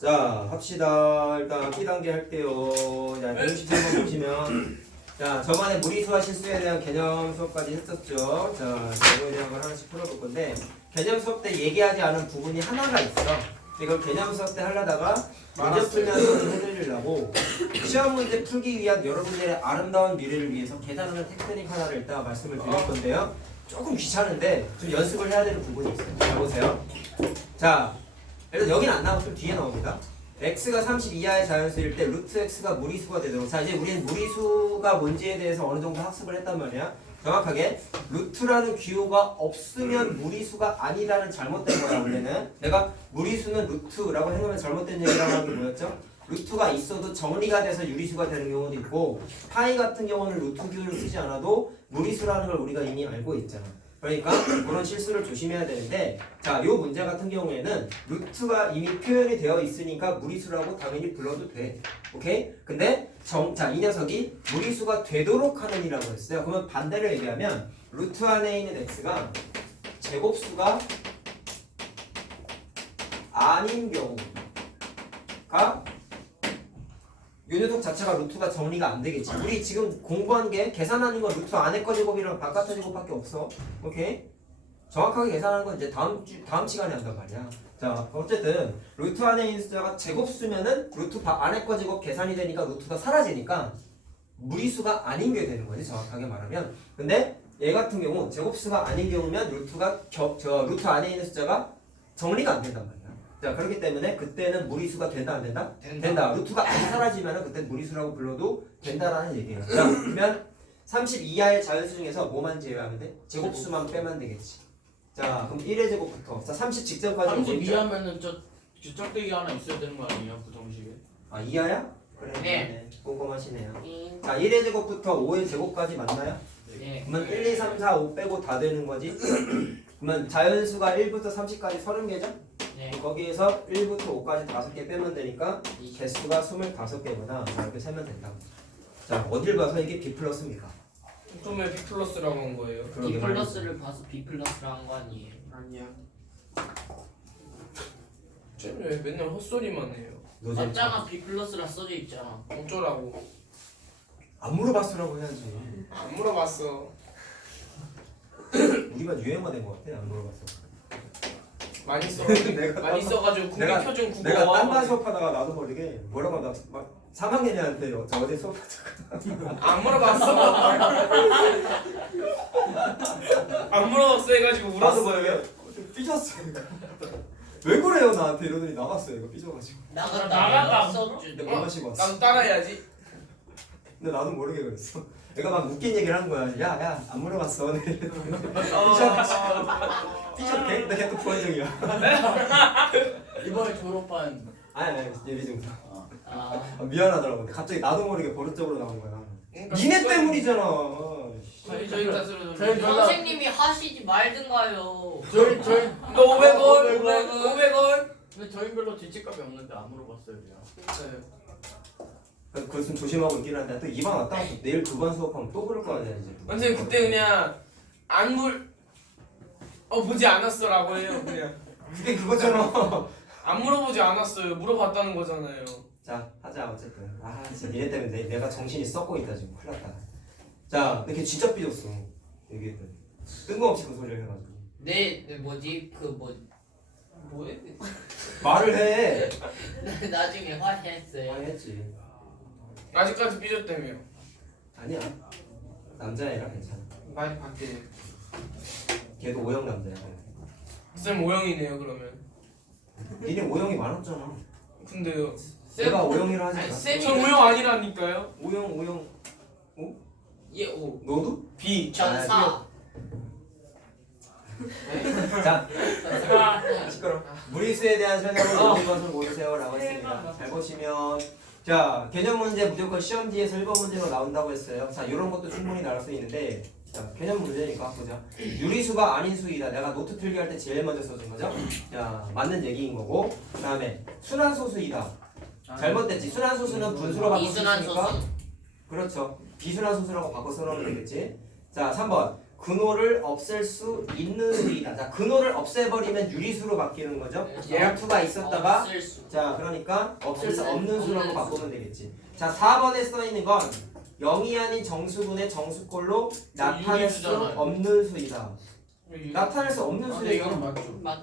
자, 합시다. 일단 B단계 할게요. 자, 160번 보시면 자, 저번에 무리수와 실수에 대한 개념 수업까지 했었죠. 자, 이거에 대한 걸 하나씩 풀어볼 건데 개념 수업 때 얘기하지 않은 부분이 하나가 있어. 이걸 개념 수업 때 하려다가 문제 풀면서 좀 해드리려고 시험 문제 풀기 위한 여러분들의 아름다운 미래를 위해서 계산하는 테크닉 하나를 일단 말씀을 드릴 건데요. 조금 귀찮은데 좀 연습을 해야 되는 부분이 있어요. 자, 보세요. 자, 그래서 여기는 안 나오고 좀 뒤에 나옵니다. x가 30 이하의 자연수일 때 루트 x가 무리수가 되도록. 자, 이제 우리는 무리수가 뭔지에 대해서 어느 정도 학습을 했단 말이야. 정확하게 루트라는 기호가 없으면 무리수가 아니라는 잘못된 거야. 원래는 내가 무리수는 루트라고 해놓으면 잘못된 얘기라고 하는 게 뭐였죠? 루트가 있어도 정리가 돼서 유리수가 되는 경우도 있고 파이 같은 경우는 루트 기호를 쓰지 않아도 무리수라는 걸 우리가 이미 알고 있잖아. 그러니까 그런 실수를 조심해야 되는데, 자, 요 문제 같은 경우에는 루트가 이미 표현이 되어 있으니까 무리수라고 당연히 불러도 돼. 오케이? 근데 자, 이 녀석이 무리수가 되도록 하는 이라고 했어요. 그러면 반대로 얘기하면 루트 안에 있는 x가 제곱수가 아닌 경우가 요 녀석 자체가 루트가 정리가 안 되겠지. 우리 지금 공부한 게 계산하는 건 루트 안에 거 제곱이랑 바깥의 제곱밖에 없어. 오케이? 정확하게 계산하는 건 이제 다음 시간에 한단 말이야. 자, 어쨌든 루트 안에 있는 숫자가 제곱수면은 루트 안에 거 제곱 계산이 되니까 루트가 사라지니까 무리수가 아닌 게 되는 거지, 정확하게 말하면. 근데 얘 같은 경우 제곱수가 아닌 경우면 루트가 루트 안에 있는 숫자가 정리가 안 된단 말이야. 자, 그렇기 때문에 그때는 무리수가 된다 안 된다? 된다. 루트가 안 사라지면은 그때 무리수라고 불러도 된다라는 얘기예요. 자, 그러면 30 이하의 자연수 중에서 뭐만 제외하면 돼? 제곱수만 빼면 되겠지. 자, 그럼 1의 제곱부터. 자, 30 직전까지 30 이하면은 저 짝대기 하나 있어야 되는 거 아니에요? 부정식에? 아, 이하야? 그래. 네. 꼼꼼하시네요. 자, 1의 제곱부터 5의 제곱까지 맞나요? 네. 그러면 1, 2, 3, 4, 5 빼고 다 되는 거지? 그러면 자연수가 1부터 30까지 30개죠? 네. 거기에서 1부터 5까지 5개 빼면 되니까 이 개수가 25개구나. 자, 이렇게 세면 된다. 자, 어딜 봐서 이게 B 플러스입니까? 좀 왜 B 플러스라고 한 거예요? B 플러스를 봐서 B 플러스를 한 거 아니에요? 아니야. 쟤는 왜 맨날 헛소리만 해요? 맞잖아, B 플러스라 써져 있잖아. 어쩌라고? 안 물어봤으라고 해야지. 안 물어봤어. 우리만 유행어 된 것 같아. 안 물어봤어. 많이 써가지고 내가 많이 써가지고 국내 내가- 표준 국어. 내가 딴반 수업하다가 나도 모르게 뭐라고 막 3학년이한테 저 어제 수업하다가 안 물어봤어. 안 물어봤어 해가지고 나도 울었어요. 모르게 삐졌어. 왜 그래요 나한테 이러더니 나갔어요. 이거 삐져가지고. 나갔다. 썼지. 근데 물 마시고 왔어. 나도 따라해야지. 근데 나도 모르게 그랬어. 얘가 막 웃긴 얘기를 하는 거야. 야, 안 물어봤어. 삐졌대? 근데 걔 또 부활정이야. 이번에 졸업한. 아니, 예비증사. 아, 미안하더라고. 근데 갑자기 나도 모르게 버릇적으로 나온 거야. 그러니까 니네 그거- 때문이잖아. 저희 탓으로 저희 선생님이 하시지 말든가요. 저희 너 500원 500원. 근데 저희 별로 죄책감이 없는데 안 물어봤어요 그냥. 진짜요. 그것은 조심하고 있긴 한데 또 이방 왔다가 또 내일 그반 수업하면 또 그럴 거 아니야 이제. 완전 그때 그냥 보지 않았어라고 해요 그냥. 그게 그거잖아. 안 물어보지 않았어요. 물어봤다는 거잖아요. 자, 하자 어쨌든. 아, 진짜 니네 때문에 내가 정신이 썩고 있다 지금. 큰일 났다. 자, 근데 걔 진짜 삐졌어. 얘기했더니 뜬금없이 그 소리를 해가지고. 네, 뭐지? 뭐해? 말을 해. 나중에 화해했어요. 했지. 아직까지 삐졌다며요. 아니야. 남자애라 괜찮아. 많이 바뀌네. 걔도 O형 남자야. 쌤 O형이네요 그러면. 니네 O형이 많았잖아. 근데요. 내가 O형이라 하지 않아? 쌤이 전 O형 아니라니까요. O형. 예, 오. 너도? B. 전사. 자, 시끄러. 무리수에 대한 설명을 모든 것을 모르세요라고 했습니다. 잘 보시면 자 개념 문제 무조건 시험지에서 1번 문제로 나온다고 했어요. 자 이런 것도 충분히 나올 수 있는데 자 개념 문제니까 보자. 유리수가 아닌 수이다. 내가 노트 필기 할 때 제일 먼저 써준 거죠. 자 맞는 얘기인 거고 그 다음에 순환소수이다. 잘못됐지. 순환소수는 분수로 바꿀 수 이순환 있으니까 소수. 그렇죠. 비순환소수라고 바꿔 써놓으면 되겠지. 자 3번 근호를 없앨 수 있는 수이다. 자, 근호를 없애버리면 유리수로 바뀌는 거죠. 루트가 있었다가 없을 수. 자, 그러니까 없앨 수 없는 수라고 없는 바꾸면 되겠지. 자, 4번에 써 있는 건 0이 아닌 정수분의 정수꼴로 나타낼 수 유리수잖아요. 없는 수이다. 나타낼 수 없는 아, 네, 이거는 수이다. 맞죠. 맞.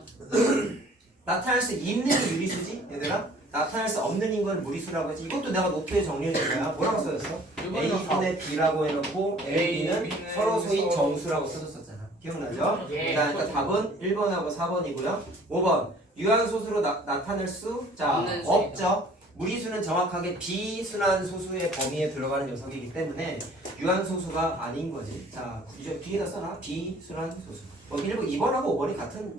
나타낼 수 있는 유리수지, 얘들아. 나타낼 수 없는 건 무리수라고 했지. 이것도 내가 노트에 정리해준 거야. 뭐라고 써졌어? A분의 B라고 해놓고 AB는 B는 서로 소인 서로. 정수라고 써줬었잖아. 기억나죠? 예. 그러니까 답은 1번하고 4번이고요. 5번 유한소수로 나타낼 수? 자, 없는 수이다. 없죠. 무리수는 정확하게 비순환 소수의 범위에 들어가는 녀석이기 때문에 유한소수가 아닌 거지. 자, 이제 뒤에다 써놔. 비순환 소수. 뭐 2번하고 5번이 같은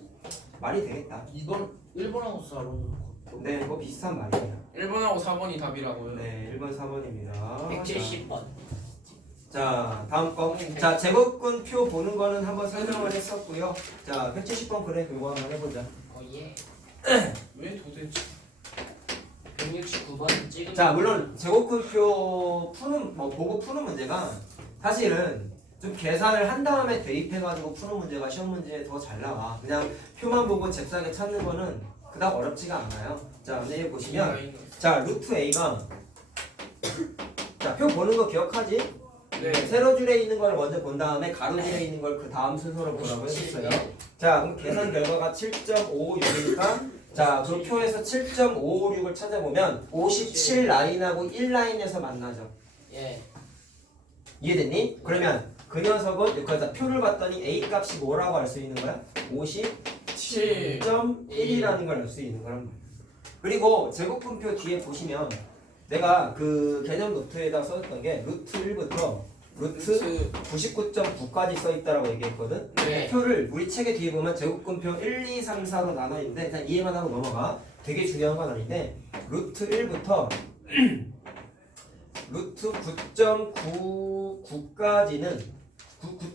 말이 되겠다. 2번 1번하고 4번. 네, 뭐 비슷한 말이에요. 1번하고 4번이 답이라고요. 네, 1번, 4번입니다. 170번. 자, 다음 거. 자, 제곱근 표 보는 거는 한번 설명을 했었고요. 자, 170번 그래, 그거 한번 해보자. 예. 왜 도대체? 169번 찍은. 자, 물론 제곱근 표 푸는 뭐 보고 푸는 문제가 사실은 좀 계산을 한 다음에 대입해가지고 푸는 문제가 시험 문제에 더 잘 나와. 그냥 표만 보고 잽싸게 찾는 거는 그닥 어렵지가 않아요. 자, 근데 여기 보시면 자, 루트 A가 자, 표 보는 거 기억하지? 네. 세로줄에 있는 걸 먼저 본 다음에 가로줄에 있는 걸 그 다음 순서로 보라고 했었어요. 자, 그럼 계산 결과가 7.556이니까 자, 그 표에서 7.556을 찾아보면 57 라인하고 1 라인에서 만나죠. 예. 이해됐니? 그러면 그 녀석은 여기다 표를 봤더니 A 값이 뭐라고 알 수 있는 거야? 57.1이라는 걸 알 수 있는 거란 말이야. 그리고 제곱분표 뒤에 보시면 내가 그 개념 노트에다 써줬던 게 루트 1부터 루트 99.9까지 써있다라고 얘기했거든. 네. 표를 우리 책에 뒤에 보면 제곱근표 1, 2, 3, 4로 나눠 있는데 일단 이해만 하고 넘어가. 되게 중요한 건 아닌데 루트 1부터 루트 9.99까지는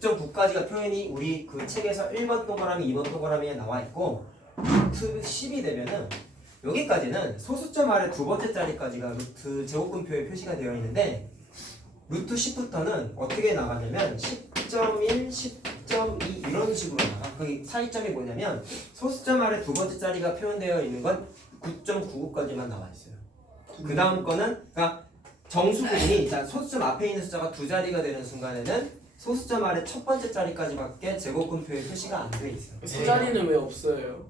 9.9까지가 표현이 우리 그 책에서 1번 동그라미, 2번 동그라미에 나와 있고 루트 10이 되면은 여기까지는 소수점 아래 두 번째 자리까지가 루트 제곱근표에 표시가 되어 있는데 루트 10부터는 어떻게 나가냐면 10.1, 10.2 이런 식으로 나가. 거기 차이점이 뭐냐면 소수점 아래 두 번째 자리가 표현되어 있는 건 9.99까지만 나와 있어요. 그 다음 거는 그러니까 정수 부분이 자, 소수점 앞에 있는 숫자가 두 자리가 되는 순간에는 소수점 아래 첫 번째 자리까지밖에 제곱근표에 표시가 안 돼 있어. 세 자리는 왜 없어요?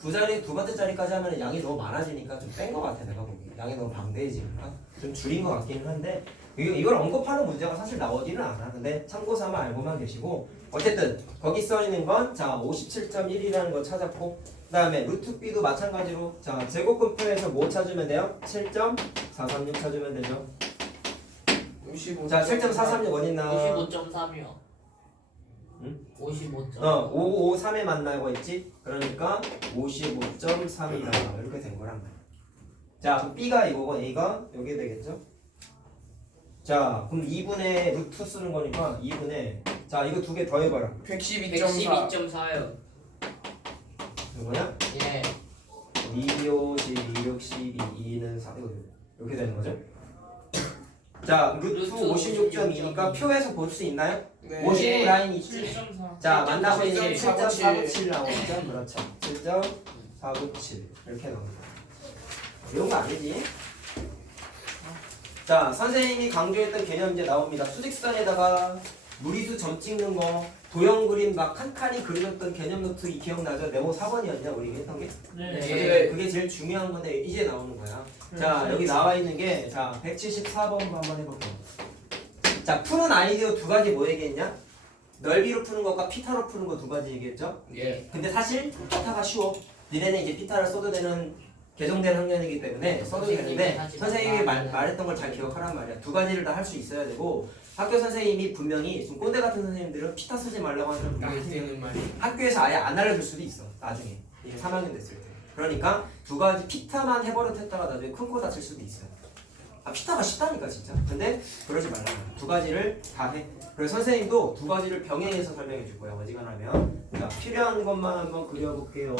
두 번째 자리까지 하면 양이 너무 많아지니까 좀 뺀 것 같아 내가 보기. 양이 너무 방대해지니까 좀 줄인 것 같기는 한데 이걸 언급하는 문제가 사실 나오지는 않아. 근데 참고 삼아 알고만 계시고 어쨌든 거기 써 있는 건 자 57.1이라는 거 찾았고 그 다음에 루트 B도 마찬가지로 자 제곱근표에서 뭐 찾으면 돼요? 7.436 찾으면 되죠. 55. 자 7.436 어딨나? 55.3이요. 응? 55. 553에 만나고 있지? 그러니까 55.3이다 이렇게 된 거란 말이야. 자 그럼 B가 이거고 A가 여기 되겠죠? 자 그럼 2분의 루트 쓰는 거니까 2분의 자 이거 두 개 더 해봐라. 112.4. 112.4요. 이거냐? 예. 2, 5, 10, 6, 12, 2는 4 이렇게 되는 거죠? 자 루트 56.2니까 표에서 볼 수 있나요? 네. 56 라인 있지? 7.4. 자 만나고 있는 7.497. 7.497 나오죠? 그렇죠. 7.497 이렇게 나옵니다. 이런 거 아니지? 자 선생님이 강조했던 개념 이제 나옵니다. 수직선에다가 무리수 점 찍는 거 도형 그림 막 칸칸이 그려졌던 개념 노트 이 기억나죠? 네모 4번이었냐 우리 했던 게? 네. 그게 제일 중요한 건데 이제 나오는 거야. 자 여기 나와 있는 게 자 174번 한번 해볼게요. 자 푸는 아이디어 두 가지 뭐 얘기했냐? 넓이로 푸는 것과 피타로 푸는 거 두 가지 얘기했죠? 예. 근데 사실 피타가 쉬워. 니네는 이제 피타를 써도 되는 개정된 학년이기 때문에 써도 되는데 선생님이 말했던 걸 잘 기억하란 말이야. 두 가지를 다 할 수 있어야 되고 학교 선생님이 분명히 좀 꼰대 같은 선생님들은 피타 쓰지 말라고 하는 나 분명히 되는 말이. 학교에서 아예 안 알려줄 수도 있어. 나중에 이제 3학년 됐을 때. 그러니까 두 가지 피타만 해버릇했다가 나중에 큰 코 다칠 수도 있어요. 아 피타가 쉽다니까 진짜. 근데 그러지 말라. 두 가지를 다 해. 그래서 선생님도 두 가지를 병행해서 설명해 줄 거야. 어지간하면. 자 필요한 것만 한번 그려볼게요.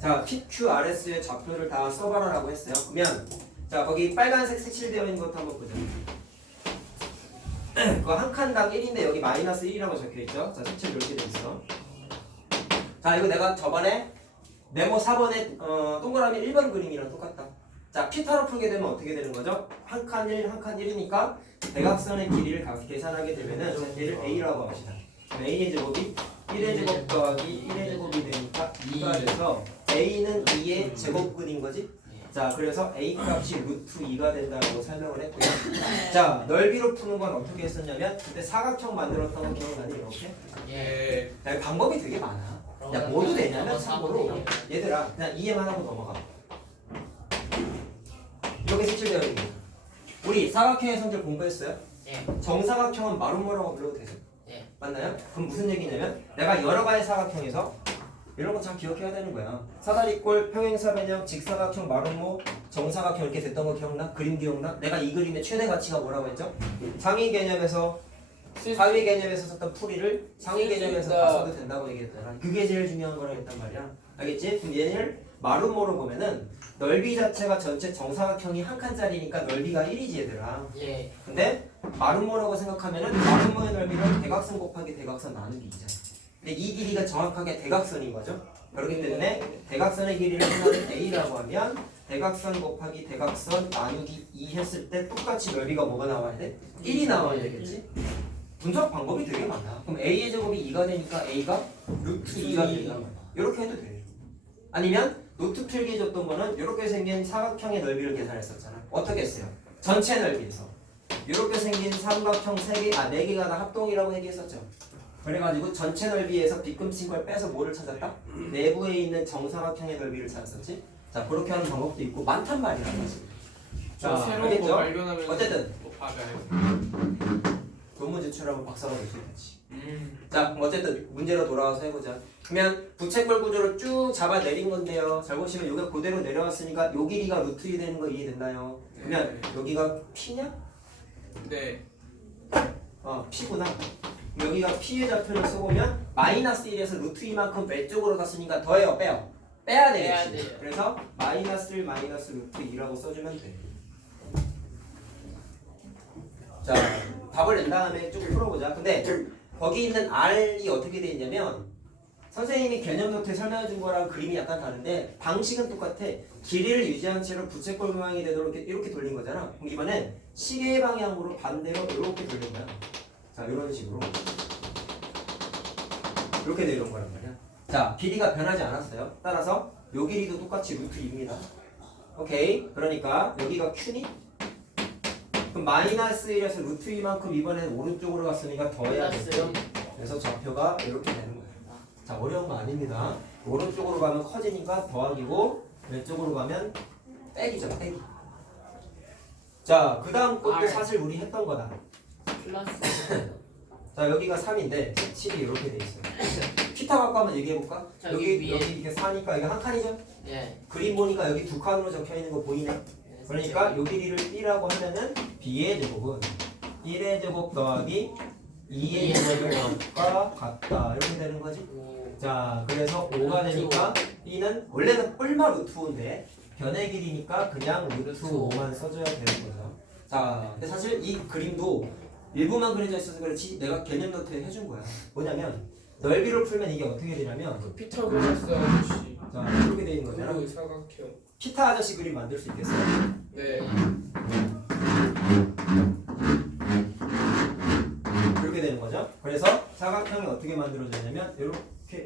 자 PQRS의 좌표를 다 써봐라라고 했어요. 그러면 자 거기 빨간색 색칠되어 있는 것도 한번 보자. 그거 한 칸당 1인데 여기 마이너스 1이라고 적혀있죠. 자 색칠 이렇게 돼 있어. 자 이거 내가 저번에 네모 4번에 동그라미 1번 그림이랑 똑같다. 자 피타로 풀게 되면 어떻게 되는 거죠? 한 칸 1, 한 칸 1이니까 대각선의 길이를 계산하게 되면은 자, 얘를 A라고 합시다. A의 제곱이 1의 제곱 더하기 1의 제곱이 되니까 2가 돼서 A는 2의 제곱근인 거지? 자 그래서 A 값이 루트 2가 된다고 설명을 했고요. 자 넓이로 푸는 건 어떻게 했었냐면 그때 사각형 만들었던 거 기억나니? 이렇게? 예. 야, 방법이 되게 많아. 야 뭐도 되냐면 참고로 얘들아 그냥 이해만 하고 넘어가. 이렇게 색칠되어 있는 거. 우리 사각형의 성질 공부했어요? 예. 정사각형은 마름모라고 불러도 되죠? 예. 맞나요? 그럼 무슨 얘기냐면 내가 여러 가지 사각형에서 이런 거 잘 기억해야 되는 거야. 사다리꼴, 평행사변형, 직사각형, 마름모, 정사각형 이렇게 됐던 거 기억나? 그림 기억나? 내가 이 그림의 최대 가치가 뭐라고 했죠? 상위 개념에서 하위 개념에서 썼던 풀이를 상위 개념에서 다 써도 된다고 얘기했잖아. 그게 제일 중요한 거라고 했단 말이야. 알겠지? 그럼 얘를 마름모로 보면은 넓이 자체가 전체 정사각형이 한 칸짜리니까 넓이가 1이지 얘들아. 예. 근데 마름모라고 생각하면은 마름모의 넓이는 대각선 곱하기 대각선 나누기 2잖아. 근데 이 길이가 정확하게 대각선인 거죠. 그렇기 때문에 대각선의 길이를 하나는 A라고 하면 대각선 곱하기 대각선 나누기 2 했을 때 똑같이 넓이가 뭐가 나와야 돼? 1이 나와야 되겠지? 분석 방법이 되게 많아. 그럼 A의 제곱이 2가 되니까 A가 루트 2가 된단 말이야. 이렇게 해도 돼. 아니면 노트 필기 줬던 거는 이렇게 생긴 사각형의 넓이를 계산했었잖아. 어떻게 했어요? 전체 넓이에서 이렇게 생긴 삼각형 3개, 4개가 다 합동이라고 얘기했었죠. 그래가지고 전체 넓이에서 빗금친 걸 빼서 뭐를 찾았다? 내부에 있는 정사각형의 넓이를 찾았었지. 자 그렇게 하는 방법도 있고 많단 말이야. 저 자, 새로운 알겠죠? 거 발견하면 어쨌든 또 받아요. 논문 제출하고 박사가 될 수 있겠지. 자 그럼 어쨌든 문제로 돌아와서 해보자. 그러면 부채꼴 구조를 쭉 잡아내린 건데요. 잘 보시면 여기가 그대로 내려왔으니까 요 길이가 루트 2 되는 거 이해됐나요? 그러면 여기가 P냐? 네. P구나. 여기가 P의 좌표를 써보면 마이너스 1에서 루트 2만큼 왼쪽으로 갔으니까 더해요 빼요? 빼야 되겠지. 빼야 돼요. 그래서 마이너스 1 마이너스 루트 2라고 써주면 돼. 자 답을 낸 다음에 쭉 풀어보자. 근데 거기 있는 R이 어떻게 돼 있냐면 선생님이 개념 노트에 설명해 준 거랑 그림이 약간 다른데 방식은 똑같아. 길이를 유지한 채로 부채꼴 모양이 되도록 이렇게 돌린 거잖아. 그럼 이번엔 시계 방향으로 반대로 이렇게 돌린 거야. 자 이런 식으로 이렇게 내려온 거란 말이야. 자 길이가 변하지 않았어요. 따라서 요 길이도 똑같이 루트 2입니다. 오케이. 그러니까 여기가 Q니? 그럼 마이너스 1에서 루트 2만큼 이번엔 오른쪽으로 갔으니까 더해야 되죠. 그래서 좌표가 이렇게 되는 거예요. 자 어려운 거 아닙니다. 오른쪽으로 가면 커지니까 더하기고 왼쪽으로 가면 빼기죠. 빼기. 자 그 다음 것도 사실 우리 했던 거다. 플러스. 자 여기가 3인데 7이 이렇게 돼 있어요. 피타 갖고 한번 얘기해볼까? 저기 위에. 여기 이게 4니까 이게 한 칸이죠? 예. 그림 보니까 여기 두 칸으로 적혀 있는 거 보이네? 그러니까 요 길이를 B라고 하면은 B의 제곱은 1의 제곱 더하기 2의 제곱과 같다 이렇게 되는 거지. 오. 자 그래서 5가 되니까 B는 원래는 뿔마 루트 5인데 변의 길이니까 그냥 루트 5만 써줘야 되는 거죠. 자 근데 사실 이 그림도 일부만 그려져 있어서 그렇지 내가 개념 노트에 해준 거야. 뭐냐면 넓이로 풀면 이게 어떻게 되냐면 피타고라스 아저씨. 자 이렇게 돼 있는 거잖아. 그 사각형. 피타 아저씨 그림 만들 수 있겠어요? 네. 이렇게 되는 거죠. 그래서 사각형이 어떻게 만들어졌냐면 이렇게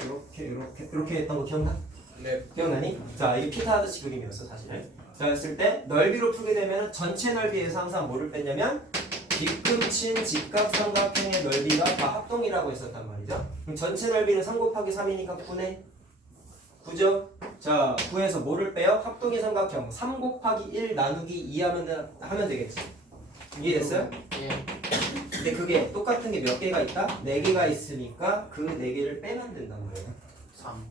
했던 거 기억나? 네. 기억나니? 자 이게 피타 아저씨 그림이었어 사실. 자 했을 때 넓이로 풀게 되면 전체 넓이에서 항상 뭐를 뺐냐면 빗금친 직각삼각형의 넓이가 다 합동이라고 했었단 말이죠. 그럼 전체 넓이는 3 곱하기 3이니까 9네. 9죠? 자 9에서 뭐를 빼요? 합동의 삼각형 3 곱하기 1 나누기 2 하면 되겠지. 이해됐어요? 예. 근데 그게 똑같은 게 몇 개가 있다? 4개가 있으니까 그 4개를 빼면 된단 말이에요. 3.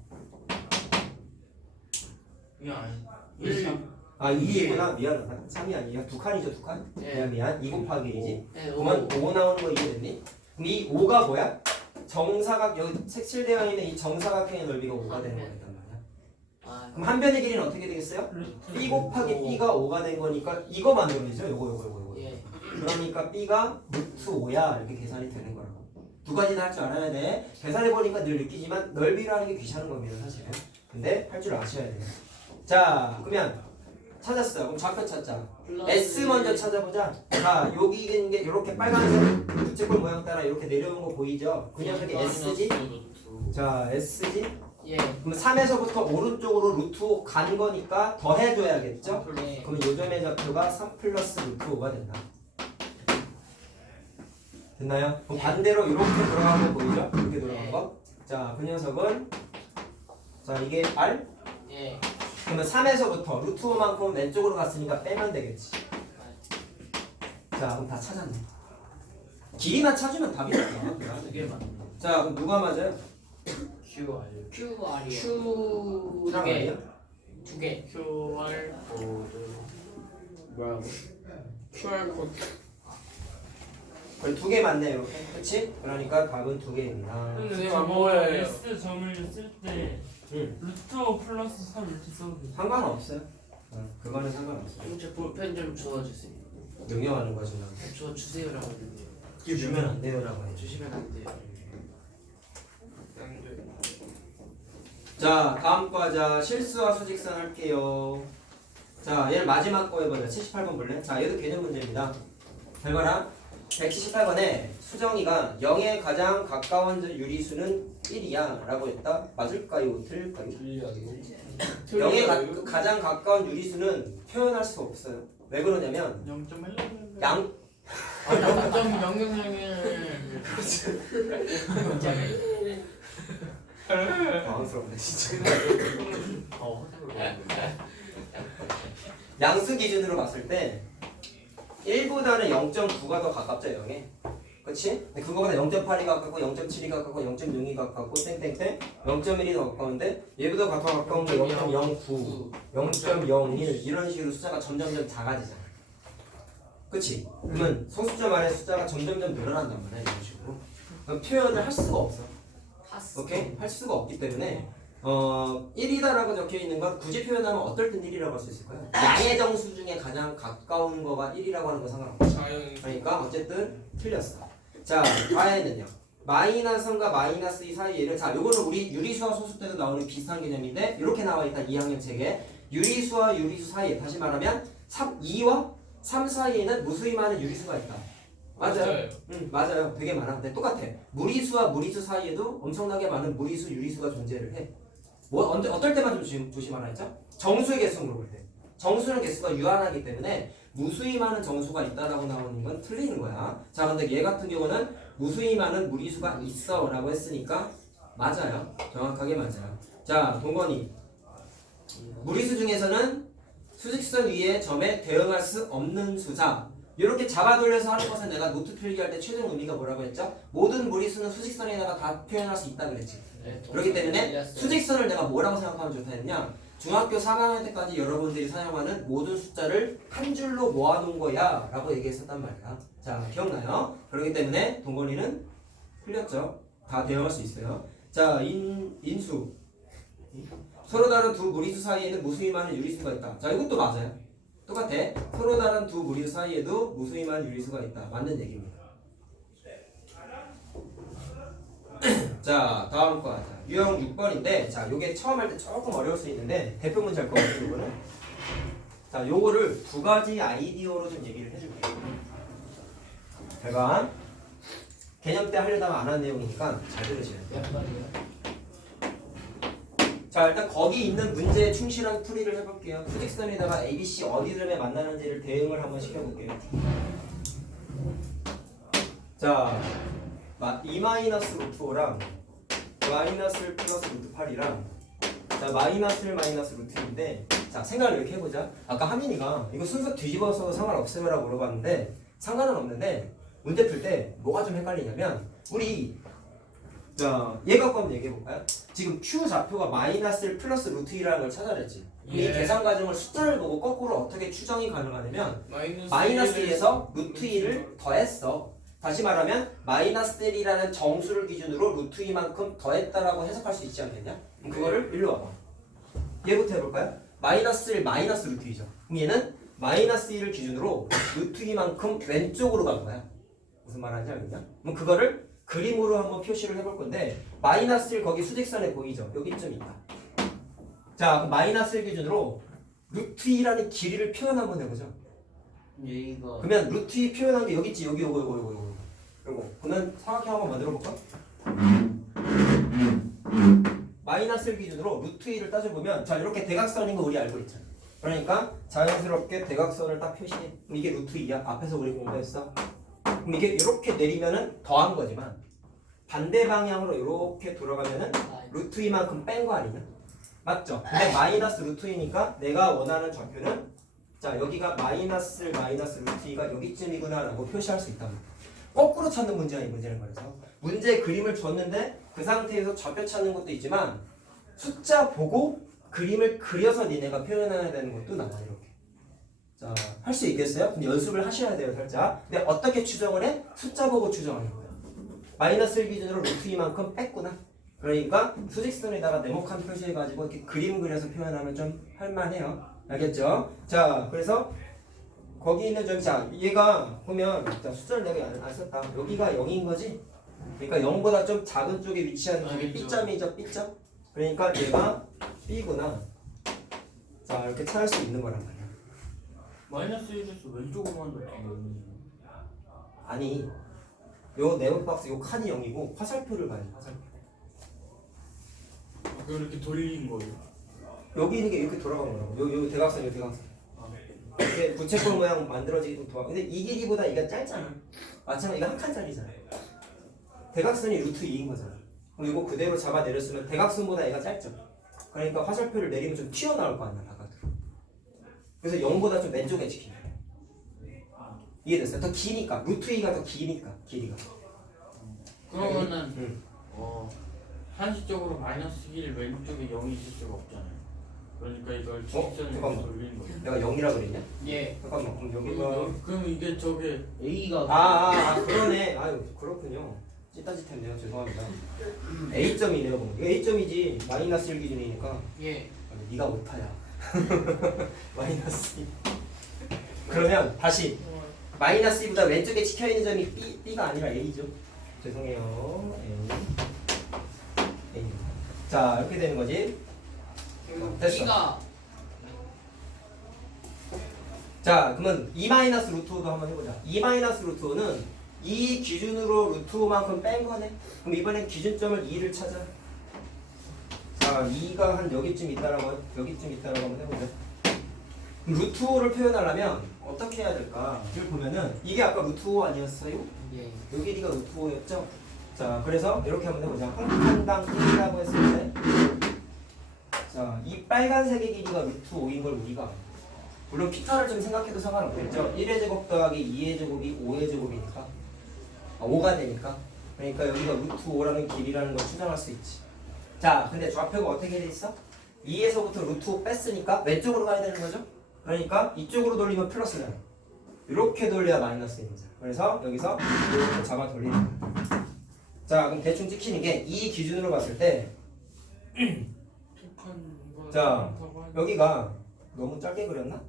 이게 아니. 1. 아 2이구나. 미안하다. 3이 아니야. 2칸이죠 2칸? 네. 미안 2 곱하기 1이지. 네. 그러면 5 나오는 거 이해됐니? 그럼 이 5가 뭐야? 정사각 여기 색칠되어 있는 이 정사각형의 넓이가 5가 되는 거였단 말이야. 아. 그럼 한 변의 길이는 어떻게 되겠어요? B 곱하기 B가 5가 된 거니까 이거 만들어내죠. 요거. 예. 그러니까 B가 루트 5야. 이렇게 계산이 되는 거라고. 두 가지 다 할 줄 알아야 돼. 계산해보니까 늘 느끼지만 넓이라는 게 귀찮은 겁니다, 사실은. 근데 할 줄 아셔야 돼요. 자, 그러면 찾았어요. 그럼 좌표 찾자. S 먼저 찾아보자. 자, 여기 있는 게 이렇게 빨간색 부채꼴 모양 따라 이렇게 내려오는 거 보이죠? 그 녀석이 S지? 자, S지? 예. 그럼 3에서부터 오른쪽으로 루트 5 간 거니까 더해줘야겠죠? 네. 그러면 요점의 좌표가 3 플러스 루트 5가 된다. 됐나요? 그럼 반대로 이렇게 돌아간 거 보이죠? 이렇게 돌아간 거. 자, 그 녀석은 자, 이게 R? 예. 그러면 3에서부터 루트 5만큼 왼쪽으로 갔으니까 빼면 되겠지. 자, 그럼 다 찾았네. 길이만 찾으면 답이잖아. 두개 맞네. 자, 그럼 누가 맞아요? QR. QR이요. Q랑 두 개. 아니에요? 두 개. QR 코드. 뭐라고? QR 코드. 두 개 맞네 이렇게. 그렇지? 그러니까 답은 두 개입니다. 선생님, 저거 뭐예요? S 점을 쓸 때 응. 루트 5 플러스 3 이렇게 써도 돼. 상관없어요. 그거는 상관없어요. 제 볼펜 좀 주워주세요. 명령하는 거지 나. 저 주세요라고 했는데요. 주면 안 돼요라고 해. 주시면 안 돼요. 안 돼. 자, 다음 과자 실수와 수직선 할게요. 자, 얘를 마지막 거 해보자. 78번 볼래? 자, 얘도 개념 문제입니다. 잘 봐라. 178번에 수정이가 0에 가장 가까운 유리수는 1이야 라고 했다. 맞을까요? 틀릴까요? 0에 가장 가까운 유리수는 표현할 수 없어요. 왜 그러냐면 0.1. 양 0.001. 당황스럽네 진짜. 어, 양수 기준으로 봤을 때 1보다는 0.9가 더 가깝죠 0에. 그치? 근데 그거보다 0.8이 가깝고 0.7이 가깝고 0.6이 가깝고 땡땡땡 0.1이 더 가까운데 얘보다 더 가까운 게 0.09 0.01 이런 식으로 숫자가 점점점 작아지잖아. 그치? 그러면 소수점 안에 숫자가 점점점 늘어난단 말이야 이런 식으로. 그럼 표현을 할 수가 없어. 오케이? 할 수가 없기 때문에 1이다라고 적혀 있는 건 굳이 표현하면 어떨 땐 1이라고 할 수 있을까요? 양의 정수 중에 가장 가까운 거가 1이라고 하는 건 상관없어. 자연. 그러니까 어쨌든 틀렸어. 자, 과에는요. 마이너스 3과 마이너스 2 사이에를 자, 요거는 우리 유리수와 소수 때도 나오는 비슷한 개념인데 이렇게 나와 있다 2학년 책에 유리수와 유리수 사이에 다시 말하면 2와 3 사이에는 무수히 많은 유리수가 있다. 맞아요. 맞아요. 되게 많아. 근데 똑같아. 무리수와 무리수 사이에도 엄청나게 많은 무리수, 유리수가 존재를 해. 어떨 때만 좀 조심하라 했죠? 정수의 개수 물어볼 때. 정수는 개수가 유한하기 때문에 무수히 많은 정수가 있다라고 나오는 건 틀리는 거야. 자, 근데 얘 같은 경우는 무수히 많은 무리수가 있어 라고 했으니까 맞아요. 정확하게 맞아요. 자, 동건이. 무리수 중에서는 수직선 위에 점에 대응할 수 없는 수자. 이렇게 잡아 돌려서 하는 것은 내가 노트 필기할 때 최종 의미가 뭐라고 했죠? 모든 무리수는 수직선에다가 다 표현할 수 있다 그랬지. 그렇기 때문에 수직선을 내가 뭐라고 생각하면 좋다 했냐? 중학교 3학년 때까지 여러분들이 사용하는 모든 숫자를 한 줄로 모아놓은 거야 라고 얘기했었단 말이야. 자, 기억나요? 그렇기 때문에 동건이는 틀렸죠. 다 대응할 수 있어요. 자, 인수. 서로 다른 두 무리수 사이에는 무수히 많은 유리수가 있다. 자, 이것도 맞아요. 똑같아. 서로 다른 두 무리수 사이에도 무수히 많은 유리수가 있다. 맞는 얘기입니다. 자, 다음 거 하자. 유형 6번인데, 자, 요게 처음 할 때 조금 어려울 수 있는데, 대표 문제 할 거거든요, 요거는. 자, 요거를 두 가지 아이디어로 좀 얘기를 해줄게요. 제가 개념 때 하려다가 안 한 내용이니까 잘 들으셔야 돼요. 자, 일단 거기 있는 문제에 충실한 풀이를 해볼게요. 수직선에다가 ABC 어디쯤에 만나는지를 대응을 한번 시켜볼게요. 자, 2 마이너스 루트 5랑 마이너스 1 플러스 루트 8이랑 자, 마이너스 1 마이너스 루트 2인데 자, 생각을 이렇게 해보자. 아까 하민이가 이거 순서 뒤집어서 상관없어요 라고 물어봤는데 상관은 없는데 문제 풀 때 뭐가 좀 헷갈리냐면 우리 자, 얘 갖고 한번 얘기해볼까요? 지금 Q 좌표가 마이너스 1 플러스 루트 2라는 걸 찾아냈지. 이 계산 과정을 숫자를 보고 거꾸로 어떻게 추정이 가능하냐면 마이너스 1에서 루트 2를 더했어. 다시 말하면 마이너스 1이라는 정수를 기준으로 루트 2만큼 더했다라고 해석할 수 있지 않겠냐? 그럼 그거를 일로 와봐. 얘부터 해볼까요? 마이너스 1 마이너스 루트 2죠. 그럼 얘는 마이너스 1을 기준으로 루트 2만큼 왼쪽으로 간 거야. 무슨 말하는지 알겠냐? 그럼 그거를 그림으로 한번 표시를 해볼 건데 마이너스 1 거기 수직선에 보이죠? 여기쯤 있다. 자, 그럼 마이너스 1 기준으로 루트 2라는 길이를 표현 한번 해보죠. 여기가 그러면 루트 2 표현한 게 여기 있지. 여기 요거. 그러면 사각형 한번 만들어 볼까? 마이너스 1 기준으로 루트 2를 따져보면 자 이렇게 대각선인 거 우리 알고 있잖아. 그러니까 자연스럽게 대각선을 딱 표시해. 그럼 이게 루트 2야. 앞에서 우리 공부했어. 그럼 이게 이렇게 내리면은 더한 거지만 반대 방향으로 이렇게 돌아가면은 루트 2만큼 뺀 거 아니냐? 맞죠? 근데 마이너스 루트 2니까 내가 원하는 좌표는 자 여기가 마이너스 루트 2가 여기쯤이구나 라고 표시할 수 있다. 거꾸로 찾는 문제야 이 문제는. 그래서 문제 그림을 줬는데 그 상태에서 좌표 찾는 것도 있지만 숫자 보고 그림을 그려서 니네가 표현해야 되는 것도 나와 이렇게. 자, 할 수 있겠어요? 근데 연습을 하셔야 돼요 살짝. 근데 어떻게 추정을 해? 숫자 보고 추정하는 거야. 마이너스 1 기준으로 루트 2만큼 뺐구나. 그러니까 수직선에다가 네모칸 표시해가지고 이렇게 그림 그려서 표현하면 좀 할만해요. 알겠죠? 자, 그래서 거기 있는 점이 자 얘가 보면 자, 숫자를 내가 안 썼다. 여기가 0인 거지? 그러니까 0보다 좀 작은 쪽에 위치한 쪽이 B점이죠. B점? 그러니까 얘가 B구나. 자 이렇게 찾을 수 있는 거란 말이야. 마이너스 1에서 왼쪽으로만 넣었잖아요. 아니 요 네모박스 요 칸이 0이고 화살표를 봐야지. 화살표. 그걸 이렇게 돌린 거예요. 여기 있는 게 이렇게 돌아간 거라고. 요 대각선 요 대각선. 이게 부채꼴 모양 만들어지기도 도와. 근데 이 길이보다 이게 짧잖아. 마찬가지 이거 한 칸짜리잖아. 대각선이 루트 2인 거잖아. 그럼 이거 그대로 잡아 내렸으면 대각선보다 얘가 짧죠. 그러니까 화살표를 내리면 좀 튀어나올 거 아니야 바깥으로. 그래서 0보다 좀 왼쪽에 지킨다. 이해됐어요? 더 기니까 루트 2가 더 기니까 길이가. 그러면은 상식적으로 마이너스 1 왼쪽에 0이 있을 수가 없잖아요. 그러니까 이걸 직선으로 잠깐만. 돌리는 거예요. 내가 0이라 그랬냐? 예 잠깐만 그럼 여기가 그럼 이게 저게 A가 그러네. 아유 그렇군요. 찌따짓했네요. 죄송합니다. A점이네요. 그럼. 이거 A점이지. 마이너스 1 기준이니까. 예 아니, 네가 오타야. 마이너스 2. 그러면 다시 마이너스 2보다 왼쪽에 찍혀있는 점이 B가 아니라 A죠. 죄송해요. A. 자 이렇게 되는 거지. 됐어. B가 자 그러면 2 마이너스 루트 5도 한번 해보자. 2 마이너스 루트 5는 이 기준으로 루트 5만큼 뺀 거네. 그럼 이번엔 기준점을 2를 찾아. 자 2가 한 여기쯤 있다라고 한번 해보자. 그럼 루트 5를 표현하려면 어떻게 해야 될까? 이걸 보면은 이게 아까 루트 5 아니었어요? 예 요 길이가 루트 5였죠? 자 그래서 이렇게 한번 해보자. 한 칸당 1이라고 했을 때 자 이 빨간색의 길이가 루트 5인 걸 우리가 물론 피타를 좀 생각해도 상관없겠죠. 1의 제곱 더하기 2의 제곱이 5의 제곱이니까 5가 되니까 그러니까 여기가 루트 5라는 길이라는 걸 추정할 수 있지. 자 근데 좌표가 어떻게 돼 있어? 2에서부터 루트 5 뺐으니까 왼쪽으로 가야 되는 거죠. 그러니까 이쪽으로 돌리면 플러스잖아. 이렇게 돌려야 마이너스인 거죠. 그래서 여기서 이렇게 잡아 돌리는 거야. 자 그럼 대충 찍히는 게 이 기준으로 봤을 때 자, 여기가 너무 짧게 그렸나?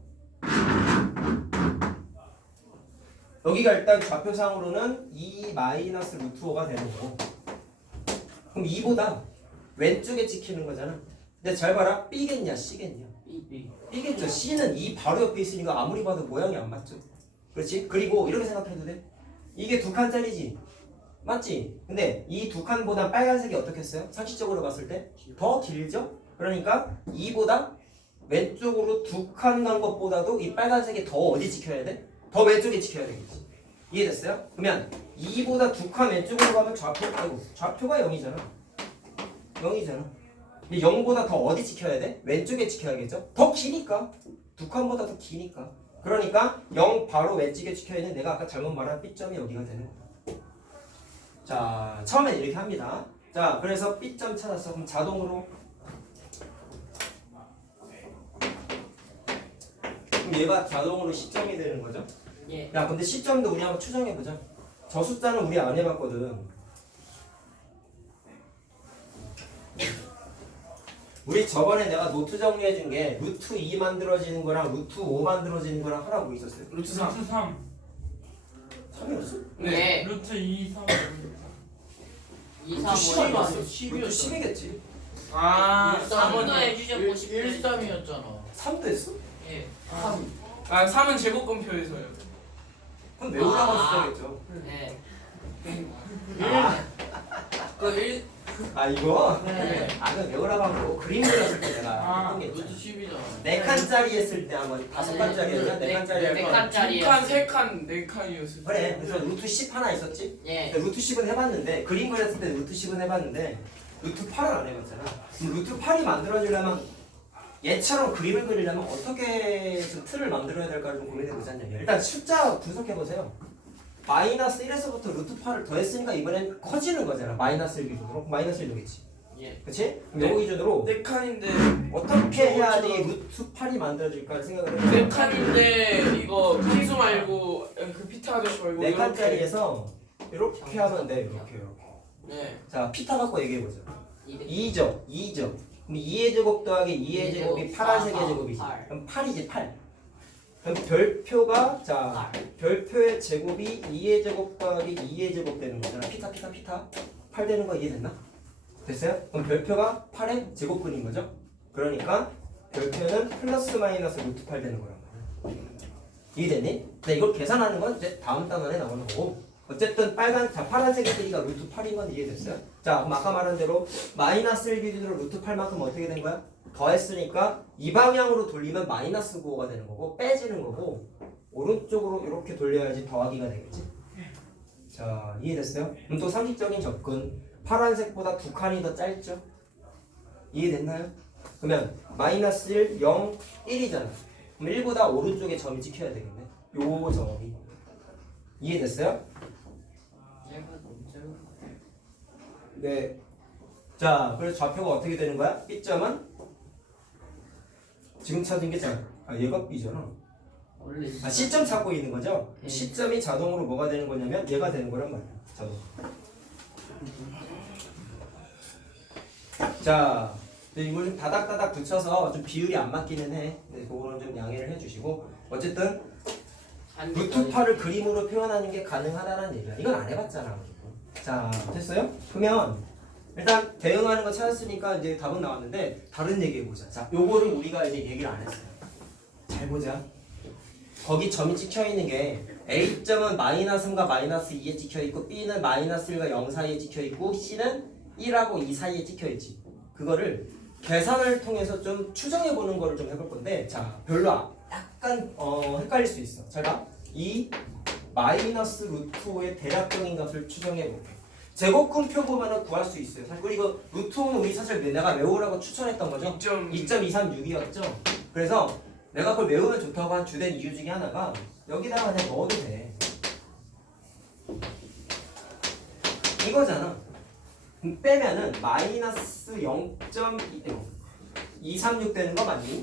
여기가 일단 좌표상으로는 2 마이너스 루트 5가 되는 거고 그럼 2보다 왼쪽에 찍히는 거잖아. 근데 잘 봐라. B겠냐 C겠냐? B B겠죠. C는 2 바로 옆에 있으니까 아무리 봐도 모양이 안 맞죠. 그렇지? 그리고 이렇게 생각해도 돼. 이게 두 칸짜리지. 맞지? 근데 이 두 칸보다 빨간색이 어떻겠어요? 상식적으로 봤을 때 더 길죠? 그러니까 2보다 왼쪽으로 두 칸 간 것보다도 이 빨간색이 더 어디 지켜야 돼? 더 왼쪽에 지켜야 되겠지. 이해됐어요? 그러면 2보다 두 칸 왼쪽으로 가면 좌표가 0이잖아. 0이잖아. 0보다 더 어디 지켜야 돼? 왼쪽에 지켜야겠죠? 더 기니까. 두 칸보다 더 기니까. 그러니까 0 바로 왼쪽에 지켜있는 내가 아까 잘못 말한 B점이 여기가 되는 거야. 자, 처음엔 이렇게 합니다. 자, 그래서 B점 찾았어. 그럼 자동으로 그럼 얘가 자동으로 C점이 되는 거죠? 예 야, 근데 C점도 우리 한번 추정해보자. 저 숫자는 우리 안 해봤거든. 우리 저번에 내가 노트 정리해 준 게 루트 2 만들어지는 거랑 루트 5 만들어지는 거랑 하라고 있었어요. 루트 3. 루트 3 3이었어? 네. 루트 2, 3 2, 루트 3, 10 5 아니었어? 10 루트 10이겠지. 아, 3도 해주셨고 13이었잖아. 3도 했어? 예. 3. 아 3은 제곱근표에서요. 그럼 외우라고 아. 했어야겠죠. 네. 아 이거? 네. 아 그럼 외우라고 하고 그림 그렸을 때 내가 아, 했던 게 루트 있잖아. 10이잖아. 4칸짜리 했을 때 한번 5칸짜리였나? 네, 4칸짜리 네 칸짜리였어요. 2칸, 3칸, 4칸이었어요. 그래 그래서 루트 10 하나 있었지? 예. 근데 루트 10은 해봤는데 그림 그렸을 때 루트 10은 해봤는데 루트 8은 안 해봤잖아. 그럼 루트 8이 만들어지려면 얘처럼 그림을 그리려면 어떻게 좀 틀을 만들어야 될까를 좀 고민해보자는 얘기야. 일단 숫자 분석해보세요. 마이너스 1에서부터 루트 8을 더했으니까 이번엔 커지는 거잖아. 마이너스 1 기준으로. 마이너스 1이겠지. 예. 그치? 그럼 요거 기준으로 4칸인데 어떻게 해야지 루트 8이 만들어질까 생각을 해보자. 4칸인데 이거 피수 말고 그 피타 아저씨 말고 4칸짜리에서 이렇게 하면 돼. 이렇게. 네. 자, 피타 갖고 얘기해보자. 200. 2점. 그럼 2의 제곱 더하기 2의 제곱이 파란색의 아, 제곱이지. 팔. 그럼 8이지 8. 그럼 별표가 자 별표의 제곱이 2의 제곱 더하기 2의 제곱 되는 거잖아. 피타 8 되는 거 이해됐나? 됐어요? 그럼 별표가 8의 제곱근인 거죠? 그러니까 별표는 플러스 마이너스 루트 8 되는 거란 말이야. 이해됐니? 근데 이걸 계산하는 건 이제 다음 단원에 나오는 거고. 어쨌든 파란색의 길이가 루트 8인 건 이해됐어요? 자, 그럼 아까 말한 대로 마이너스 1 기준으로 루트 8만큼 어떻게 된 거야? 더했으니까 이 방향으로 돌리면 마이너스 9가 되는 거고 빼지는 거고 오른쪽으로 이렇게 돌려야지 더하기가 되겠지? 자, 이해됐어요? 그럼 또 상식적인 접근 파란색보다 2칸이 더 짧죠? 이해됐나요? 그러면 마이너스 1, 0, 1이잖아. 그럼 1보다 오른쪽에 점이 찍혀야 되겠네. 요 점이 이해됐어요? 네. 자, 그래서 좌표가 어떻게 되는 거야? B점은 지금 찾은 게 얘가 B잖아. 원래 C점 찾고 있는 거죠? 네. C점이 자동으로 뭐가 되는 거냐면 얘가 되는 거란 말이야. 자동. 자, 근데 이걸 좀 다닥다닥 붙여서 좀 비율이 안 맞기는 해. 근데 그거는 좀 양해를 해주시고 어쨌든 루트 8을 그림으로 표현하는 게 가능하다는 얘기야. 이건 안 해봤잖아. 자, 됐어요? 그러면 일단 대응하는 거 찾았으니까 이제 답은 나왔는데 다른 얘기 해보자. 자, 요거를 우리가 이제 얘기를 안 했어요. 잘 보자. 거기 점이 찍혀 있는 게 A점은 마이너스 3과 마이너스 2에 찍혀 있고 B는 마이너스 1과 0 사이에 찍혀 있고 C는 1하고 2 사이에 찍혀 있지. 그거를 계산을 통해서 좀 추정해 보는 거를 좀 해볼 건데, 자, 별로 약간 헷갈릴 수 있어. 잘 봐. 이 마이너스 루트 5의 대략적인 값을 추정해 볼게. 제곱근표 보면은 구할 수 있어요. 사실 그리고 루트 5는 우리 사실 내가 외우라고 추천했던 거죠. 2.236이었죠. 그래서 내가 그걸 외우면 좋다고 한 주된 이유 중에 하나가 여기다가 그냥 넣어도 돼. 이거잖아. 그럼 빼면은 마이너스 0.236 되는 거 맞니?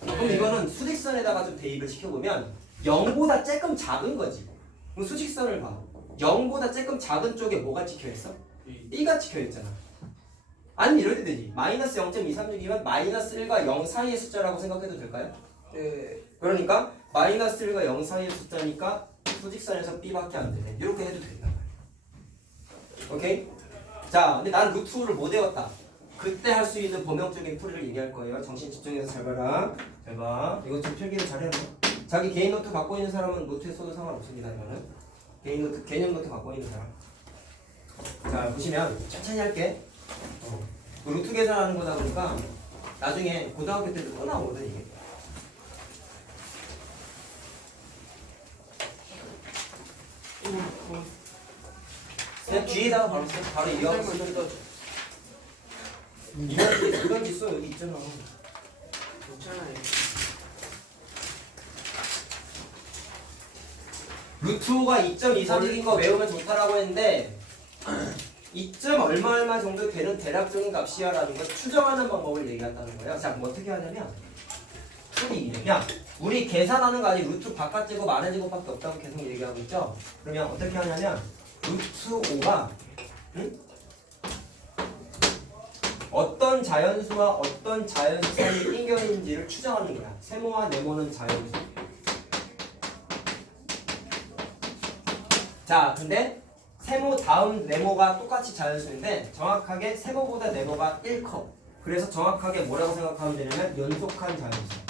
그럼 이거는 수직선에다가 좀 대입을 시켜보면 0보다 조금 작은 거지. 그럼 수직선을 봐. 0보다 조금 작은 쪽에 뭐가 찍혀있어? B가 찍혀있잖아. 아니면 이럴 때 되지. 마이너스 0.236이면 마이너스 1과 0 사이의 숫자라고 생각해도 될까요? 네. 그러니까 마이너스 1과 0 사이의 숫자니까 수직선에서 B밖에 안 되네. 이렇게 해도 된다. 오케이? 자, 근데 나는 루트 5를 못 외웠다. 그때 할 수 있는 범용적인 풀이를 얘기할 거예요. 정신 집중해서 잘 봐라. 잘 봐. 이거 좀 필기를 잘 해놔. 자기 개인 노트 갖고 있는 사람은 노트에 써도 상관없습니다. 이거는 개인 노트, 개념 노트 갖고 있는 사람. 자, 보시면 천천히 할게. 그 루트 계산하는 거다 보니까 나중에 고등학교 때도 또 나오거든 이게. 그냥 뒤에다가 바로 써. 바로 이해하고 쓰면 이건 있어. 여기 있잖아. 괜찮아요. 루트 5가 2.236인 거 외우면 좋다라고 했는데 2점 얼마 정도 되는 대략적인 값이야 라는 걸 추정하는 방법을 얘기한다는 거예요. 자, 그럼 어떻게 하냐면 풀이 그냥 우리 계산하는 거 아직 루트 바깥 제곱 안에 제곱밖에 없다고 계속 얘기하고 있죠. 그러면 어떻게 하냐면 루트 5가 어떤 어떤 자연수와 어떤 자연수 사이에 낀겨 있는지를 추정하는 거야. 세모와 네모는 자연수. 자, 근데 세모 다음 네모가 똑같이 자연수인데 정확하게 세모보다 네모가 1커. 그래서 정확하게 뭐라고 생각하면 되냐면 연속한 자연수.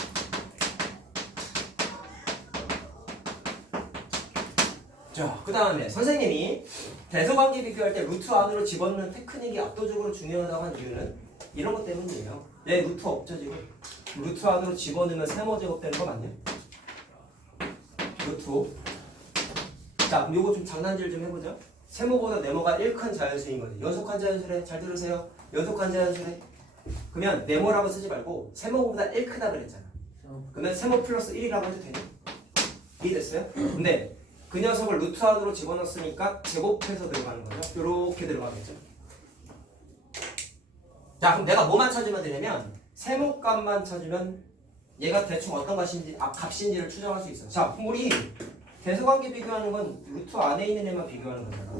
자, 그 다음에 선생님이 대소관계 비교할 때 루트 안으로 집어넣는 테크닉이 압도적으로 중요하다고 한 이유는 이런 것 때문이에요. 얘 루트 없죠 지금? 루트 안으로 집어넣으면 세모 제곱되는 거 맞냐? 루트 5. 자, 그럼 요거 좀 장난질 좀 해보자. 세모보다 네모가 1큰 자연수인 거지. 연속한 자연수래. 잘 들으세요. 연속한 자연수래. 그러면 네모라고 쓰지 말고 세모보다 1 크다 그랬잖아. 그러면 세모 플러스 1이라고 해도 되냐? 이해됐어요? 근데 그 녀석을 루트 안으로 집어넣었으니까 제곱해서 들어가는 거죠. 요렇게 들어가겠죠. 자, 그럼 내가 뭐만 찾으면 되냐면 세모값만 찾으면 얘가 대충 어떤 값인지를 추정할 수 있어. 자, 그럼 우리 대소관계 비교하는 건 루트 안에 있는 애만 비교하는 거잖아.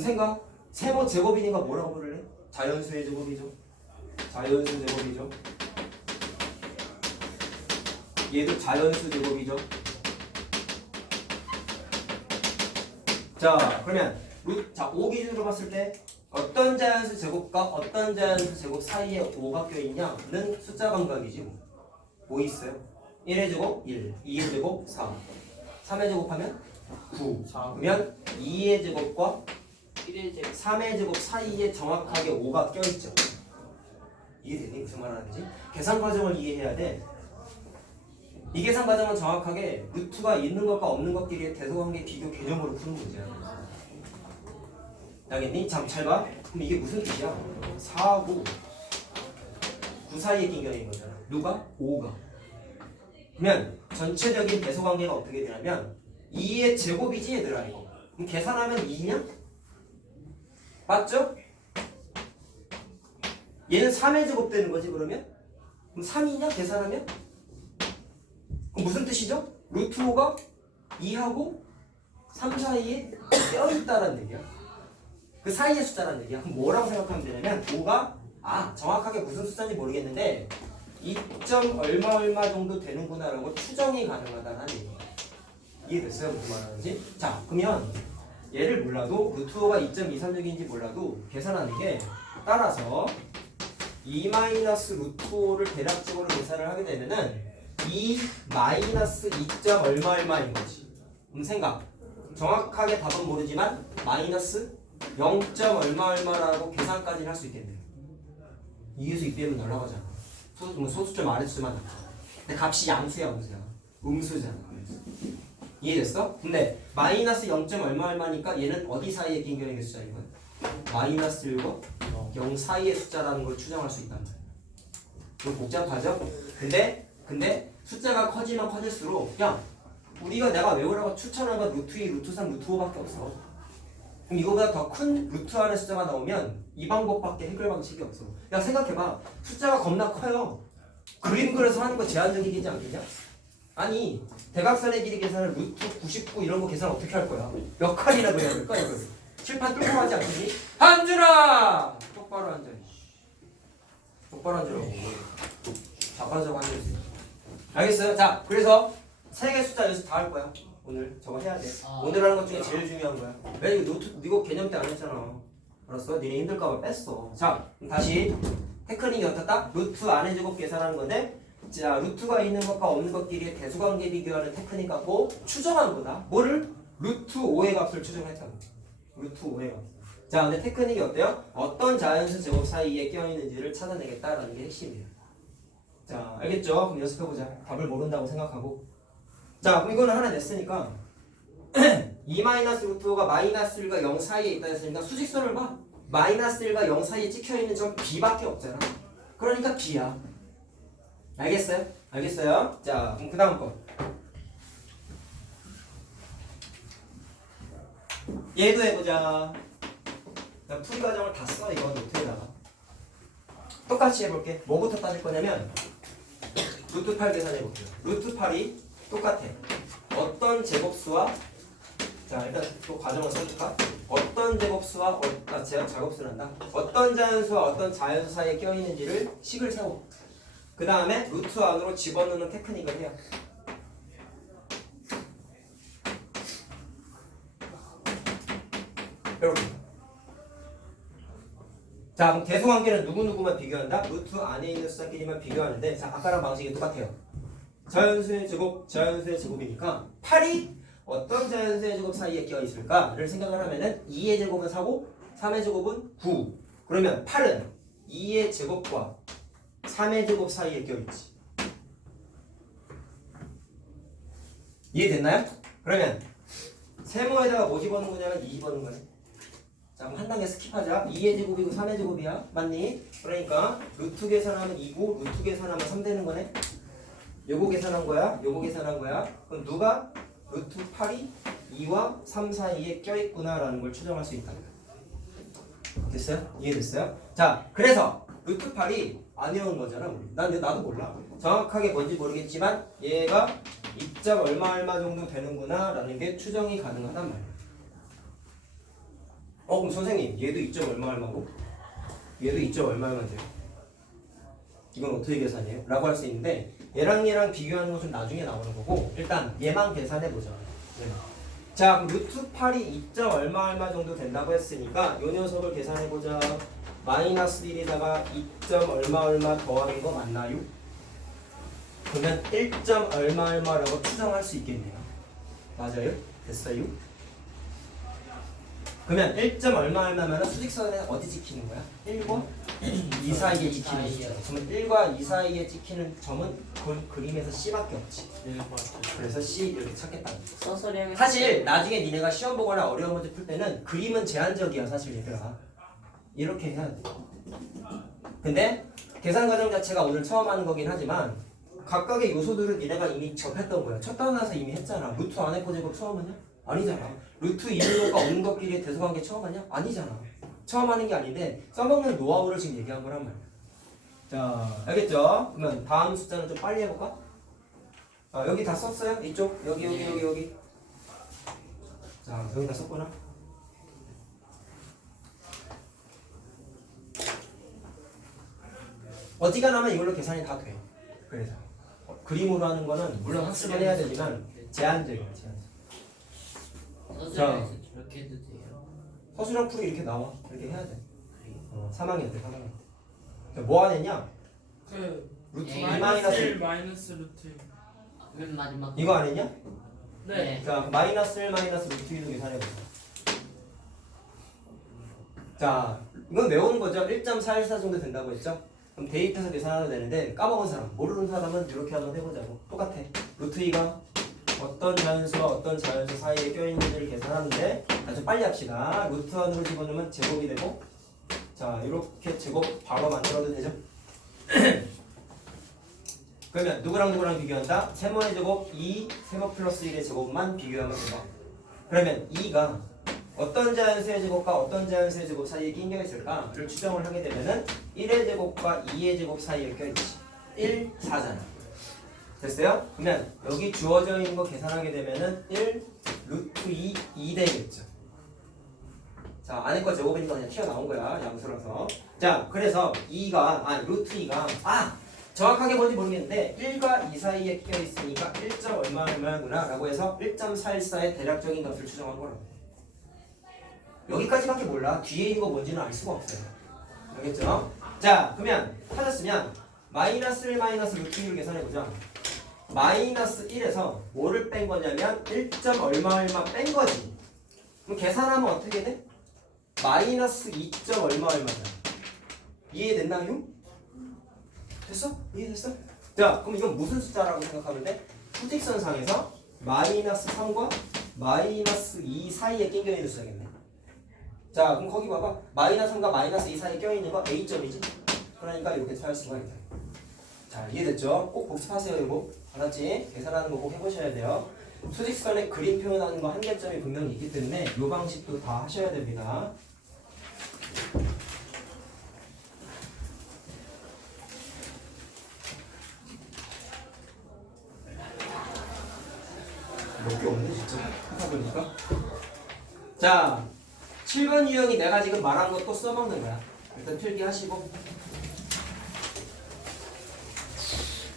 생각? 세모 제곱이니까 뭐라고 부를래? 자연수의 제곱이죠. 자연수 제곱이죠. 얘도 자연수 제곱이죠. 자, 그러면 자, 5 기준으로 봤을 때 어떤 자연수 제곱과 어떤 자연수 제곱 사이에 5가 껴있냐는 숫자 감각이지 뭐. 뭐 있어요? 1의 제곱 1, 2의 제곱 4, 3의 제곱하면 9. 그러면 2의 제곱과 3의 제곱 사이에 정확하게 5가 껴있죠. 이해되니? 무슨 말 하는지? 계산 과정을 이해해야 돼. 이 계산 과정은 정확하게 루트가 있는 것과 없는 것끼리의 대소관계 비교 개념으로 푸는 문제야. 알겠니? 잘 봐. 그럼 이게 무슨 뜻이야? 4하고 9 사이에 낀 격인 거잖아. 누가? 5가. 그러면 전체적인 대소관계가 어떻게 되냐면 2의 제곱이지 얘들아 이거. 그럼 계산하면 2냐? 맞죠? 얘는 3의 제곱 되는 거지 그러면? 그럼 3이냐 계산하면? 그럼 무슨 뜻이죠? 루트 5가 2하고 3 사이에 껴있다는 얘기야. 그 사이의 숫자라는 얘기야. 그럼 뭐라고 생각하면 되냐면 5가 정확하게 무슨 숫자인지 모르겠는데 2점 얼마 정도 되는구나 라고 추정이 가능하다는 얘기야. 이해됐어요? 무슨 말하는지? 자, 그러면 얘를 몰라도 루트 5가 2.236인지 몰라도 계산하는 게 따라서 2 마이너스 루트 5를 대략적으로 계산을 하게 되면은 2 마이너스 2점 얼마인 거지. 생각. 정확하게 답은 모르지만 마이너스 0점 얼마라고 계산까지는 할 수 있겠네요. 이에서 이 빼면 날아가잖아. 소수점 아래수만 나와. 근데 값이 양수야, 음수잖아. 이해됐어? 근데 마이너스 0점 얼마니까 얘는 어디 사이에 낀 격의 숫자인 거야? 마이너스 1과 0 사이의 숫자라는 걸 추정할 수 있단 말이야. 이거 복잡하죠? 근데 숫자가 커지면 커질수록 우리가 내가 외우라고 추천한 건 루트 2, 루트 3, 루트 5밖에 없어. 그럼 이거보다 더 큰 루트 안의 숫자가 나오면 이 방법밖에 해결 방식이 없어. 생각해봐. 숫자가 겁나 커요. 그림 그려서 하는 거 제한적이지 않겠냐? 아니 대각선의 길이 계산을 루트 99 이런 거 계산 어떻게 할 거야? 몇 칸이나 그려야 될까 이걸? 칠판 뚫고 하지 않겠니? 한준아! 똑바로 앉아. 똑바로 앉으라고. 자빠져서 앉아주세요. 알겠어요? 자, 그래서 세 개 숫자 연습 다 할 거야. 오늘 저거 해야 돼. 오늘 하는 것 중에 제일 중요한 거야. 왜 이거 노트 이거 개념 때 안 했잖아. 알았어? 니네 힘들까봐 뺐어. 자, 그럼 다시 테크닉이 어떻다? 루트 안의 제곱 계산하는 건데, 자, 루트가 있는 것과 없는 것끼리의 대수관계 비교하는 테크닉 갖고 추정한 거다. 뭐를? 루트 5의 값을 추정했다고. 루트 5의 값. 자, 근데 테크닉이 어때요? 어떤 자연수 제곱 사이에 껴있는지를 찾아내겠다라는 게 핵심이에요. 자, 알겠죠? 그럼 연습해보자. 답을 모른다고 생각하고. 자, 그럼 이거는 하나 냈으니까 2 마이너스 루트 5가 마이너스 1과 0 사이에 있다 했으니까 수직선을 봐. 마이너스 1과 0 사이에 찍혀있는 점 B밖에 없잖아. 그러니까 B야. 알겠어요? 알겠어요? 자, 그럼 그 다음 거. 얘도 해보자. 나 풀이 과정을 다 써, 이거 노트에다가. 똑같이 해볼게. 뭐부터 따질 거냐면 루트 8 계산해볼게요. 루트 8이 똑같아. 어떤 제곱수와 자 일단 또 과정을 써줄까? 어떤 제곱수와 작업수란다. 어떤 자연수와 어떤 자연수 사이에 껴있는지를 식을 세워. 그 다음에 루트 안으로 집어넣는 테크닉을 해요. 이렇게. 자 그럼 대소관계는 누구누구만 비교한다? 루트 안에 있는 숫자끼리만 비교하는데 자 아까랑 방식이 똑같아요. 자연수의 제곱, 자연수의 제곱이니까 8이 어떤 자연수의 제곱 사이에 껴있을까를 생각을 하면은 2의 제곱은 4고 3의 제곱은 9. 그러면 8은 2의 제곱과 3의 제곱 사이에 껴있지. 이해됐나요? 그러면 세모에다가 뭐 집어넣는 거냐면 2 집어넣는 거네. 자 그럼 한 단계 스킵하자. 2의 제곱이고 3의 제곱이야. 맞니? 그러니까 루트 계산하면 2고 루트 계산하면 3 되는 거네. 요거 계산한 거야. 요거 계산한 거야. 그럼 누가 루트 8이 2와 3 사이에 껴있구나 라는 걸 추정할 수 있다. 됐어요? 이해됐어요? 자 그래서 루트 8이 안 외운 거잖아 우리. 나도 몰라. 정확하게 뭔지 모르겠지만 얘가 2점 얼마 정도 되는구나 라는 게 추정이 가능하단 말이야. 그럼 선생님 얘도 2점 얼마고 얘도 2점 얼마면 돼요? 이건 어떻게 계산해요? 라고 할 수 있는데 얘랑 비교하는 것은 나중에 나오는 거고 일단 얘만 계산해보자. 자 그럼 루트 8이 2점 얼마 정도 된다고 했으니까 요 녀석을 계산해보자. 마이너스 1에다가 2점 얼마 더하는 거 맞나요? 그러면 1점 얼마라고 추정할 수 있겠네요. 맞아요? 됐어요? 그러면 1점 얼마면 수직선에 어디 찍히는 거야? 1과 2 사이에 찍히는 거죠. 그러면 1과 2 사이에 찍히는 점은 그 그림에서 C밖에 없지. 그래서 C 이렇게 찾겠다는 거. 서서히 사실 나중에 니네가 시험 보거나 어려운 문제 풀 때는 그림은 제한적이야 사실 얘들아. 이렇게 해야 돼. 근데 계산 과정 자체가 오늘 처음 하는 거긴 하지만 각각의 요소들은 니네가 이미 접했던 거야. 첫 단원에서 이미 했잖아. 루트 안에 코제곱 처음 하냐? 아니잖아. 루트 있는 것과 없는 것끼리의 대소관계 처음 하냐? 아니잖아. 처음 하는 게 아닌데 써먹는 노하우를 지금 얘기한 거란 말이야. 자 알겠죠? 그러면 다음 숫자는 좀 빨리 해볼까? 여기 다 썼어요? 이쪽? 여기 자 여기 다 썼구나. 어지간하면 이걸로 계산이 다 돼. 그래서 그림으로 하는 거는 물론 학습을 해야 되지만 제한적이야. 서술에서 저렇게 해도 돼요? 서술형 풀이 이렇게 나와. 이렇게 해야 돼. 3학년 때. 뭐 하느냐? 그 루트 예. 2 마이너스 1 1 마이너스 루트. 맨 마지막 이거 안 했냐? 네. 자 마이너스 1 마이너스 루트 2도 계산해보자. 자 이건 외우는 거죠. 1.414 정도 된다고 했죠? 그럼 대입해서 계산하면 되는데 까먹은 사람, 모르는 사람은 이렇게 한번 해보자고. 똑같아. 루트 2가 어떤 자연수와 어떤 자연수 사이에 껴있는지를 계산하는데 아주 빨리 합시다. 루트 안으로 집어넣으면 제곱이 되고 자 이렇게 제곱 바로 만들어도 되죠? 그러면 누구랑 비교한다? 세모의 제곱 2, 세모 플러스 1의 제곱만 비교하면 된다. 그러면 2가 어떤 자연수의 제곱과 어떤 자연수의 제곱 사이에 끼어 있을까를 추정을 하게 되면은 1의 제곱과 2의 제곱 사이에 껴있지. 1, 4잖아. 됐어요? 그러면 여기 주어져 있는 거 계산하게 되면은 1, 루트 2 되겠죠. 자, 안에 거 제곱이니까 그냥 튀어나온 거야. 양수라서. 자, 그래서 2가, 루트 2가, 정확하게 뭔지 모르겠는데 1과 2 사이에 껴있으니까 1점 얼마구나 라고 해서 1.414의 대략적인 값을 추정한 거라고. 여기까지밖에 몰라. 뒤에 있는 거 뭔지는 알 수가 없어요. 알겠죠? 자, 그러면 찾았으면 마이너스 1 마이너스 루트 2를 계산해보자. 마이너스 1에서 뭐를 뺀 거냐면 1점 얼마 뺀 거지. 그럼 계산하면 어떻게 돼? 마이너스 2점 얼마잖아. 이해됐나요? 됐어? 이해됐어? 자, 그럼 이건 무슨 숫자라고 생각하면 돼? 수직선상에서 마이너스 3과 마이너스 2 사이에 끼어 있는 숫자겠네. 자, 그럼 거기 봐봐. 마이너스 3과 마이너스 2 사이에 껴있는 거 A점이지? 그러니까 이렇게 찾을 수가 있다. 자, 이해됐죠? 꼭 복습하세요, 이거. 알았지? 계산하는 거 꼭 해보셔야 돼요. 수직선에 그림 표현하는 거 한계점이 분명히 있기 때문에 이 방식도 다 하셔야 됩니다. 몇 개 없네 진짜 하다 보니까. 자 7번 유형이 내가 지금 말한 거 또 써먹는 거야. 일단 필기하시고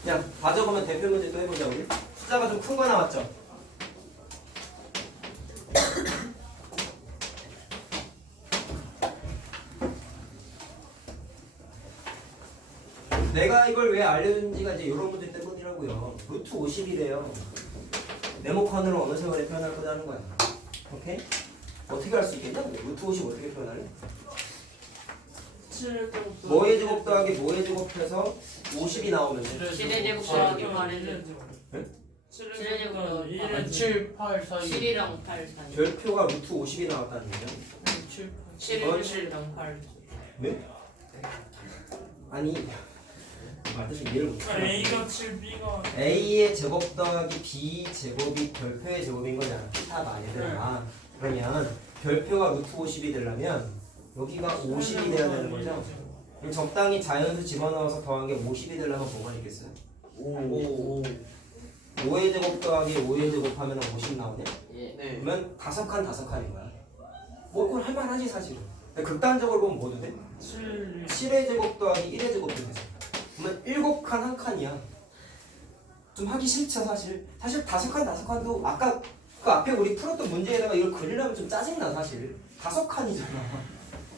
그냥 다 적으면 대표 문제 또 해보자. 우리 숫자가 좀 큰 거 나왔죠? 내가 이걸 왜 알려준지가 이제 이런 문제 때문이라고요. 루트 50이래요. 네모칸으로 어느 세월에 표현할 거라는 거야. 오케이? 어떻게 할 수 있겠냐? 루트 50 어떻게 표현할래? 7 뭐의 제곱 더하기 뭐의 제곱해서 50이 나오면 돼. 7의 제곱 더하기 8의 제곱. 7의 제곱 아, 1의 7, 8 사이. 7이랑 8 사이. 별표가 루트 50이 나왔다는 얘기야. 7 7을 7이랑 8. 네? 아니 말뜻이 이해를 못해. A가 7 B가 A의 제곱 더하기 B 제곱이 별표의 제곱인 거잖아. 다 얘들아. 그러면 별표가 루트 50이 되려면 여기가 50이 돼야 되는 거죠. 그럼 적당히 자연수 집어넣어서 더한 게 50이 되려면 뭐가 있겠어요? 5. 5의 제곱 더하기 5의 제곱 하면 50 나오네? 예. 네. 그러면 5칸인 거야. 뭐 그건 할만하지 사실은. 근데 극단적으로 보면 뭐도 돼? 7 7의 제곱 더하기 1의 제곱도 되죠. 그러면 7칸 한 칸이야. 좀 하기 싫죠 사실. 사실 5칸도 아까 그 앞에 우리 풀었던 문제에다가 이걸 그리려면 좀 짜증나 사실. 5칸이잖아.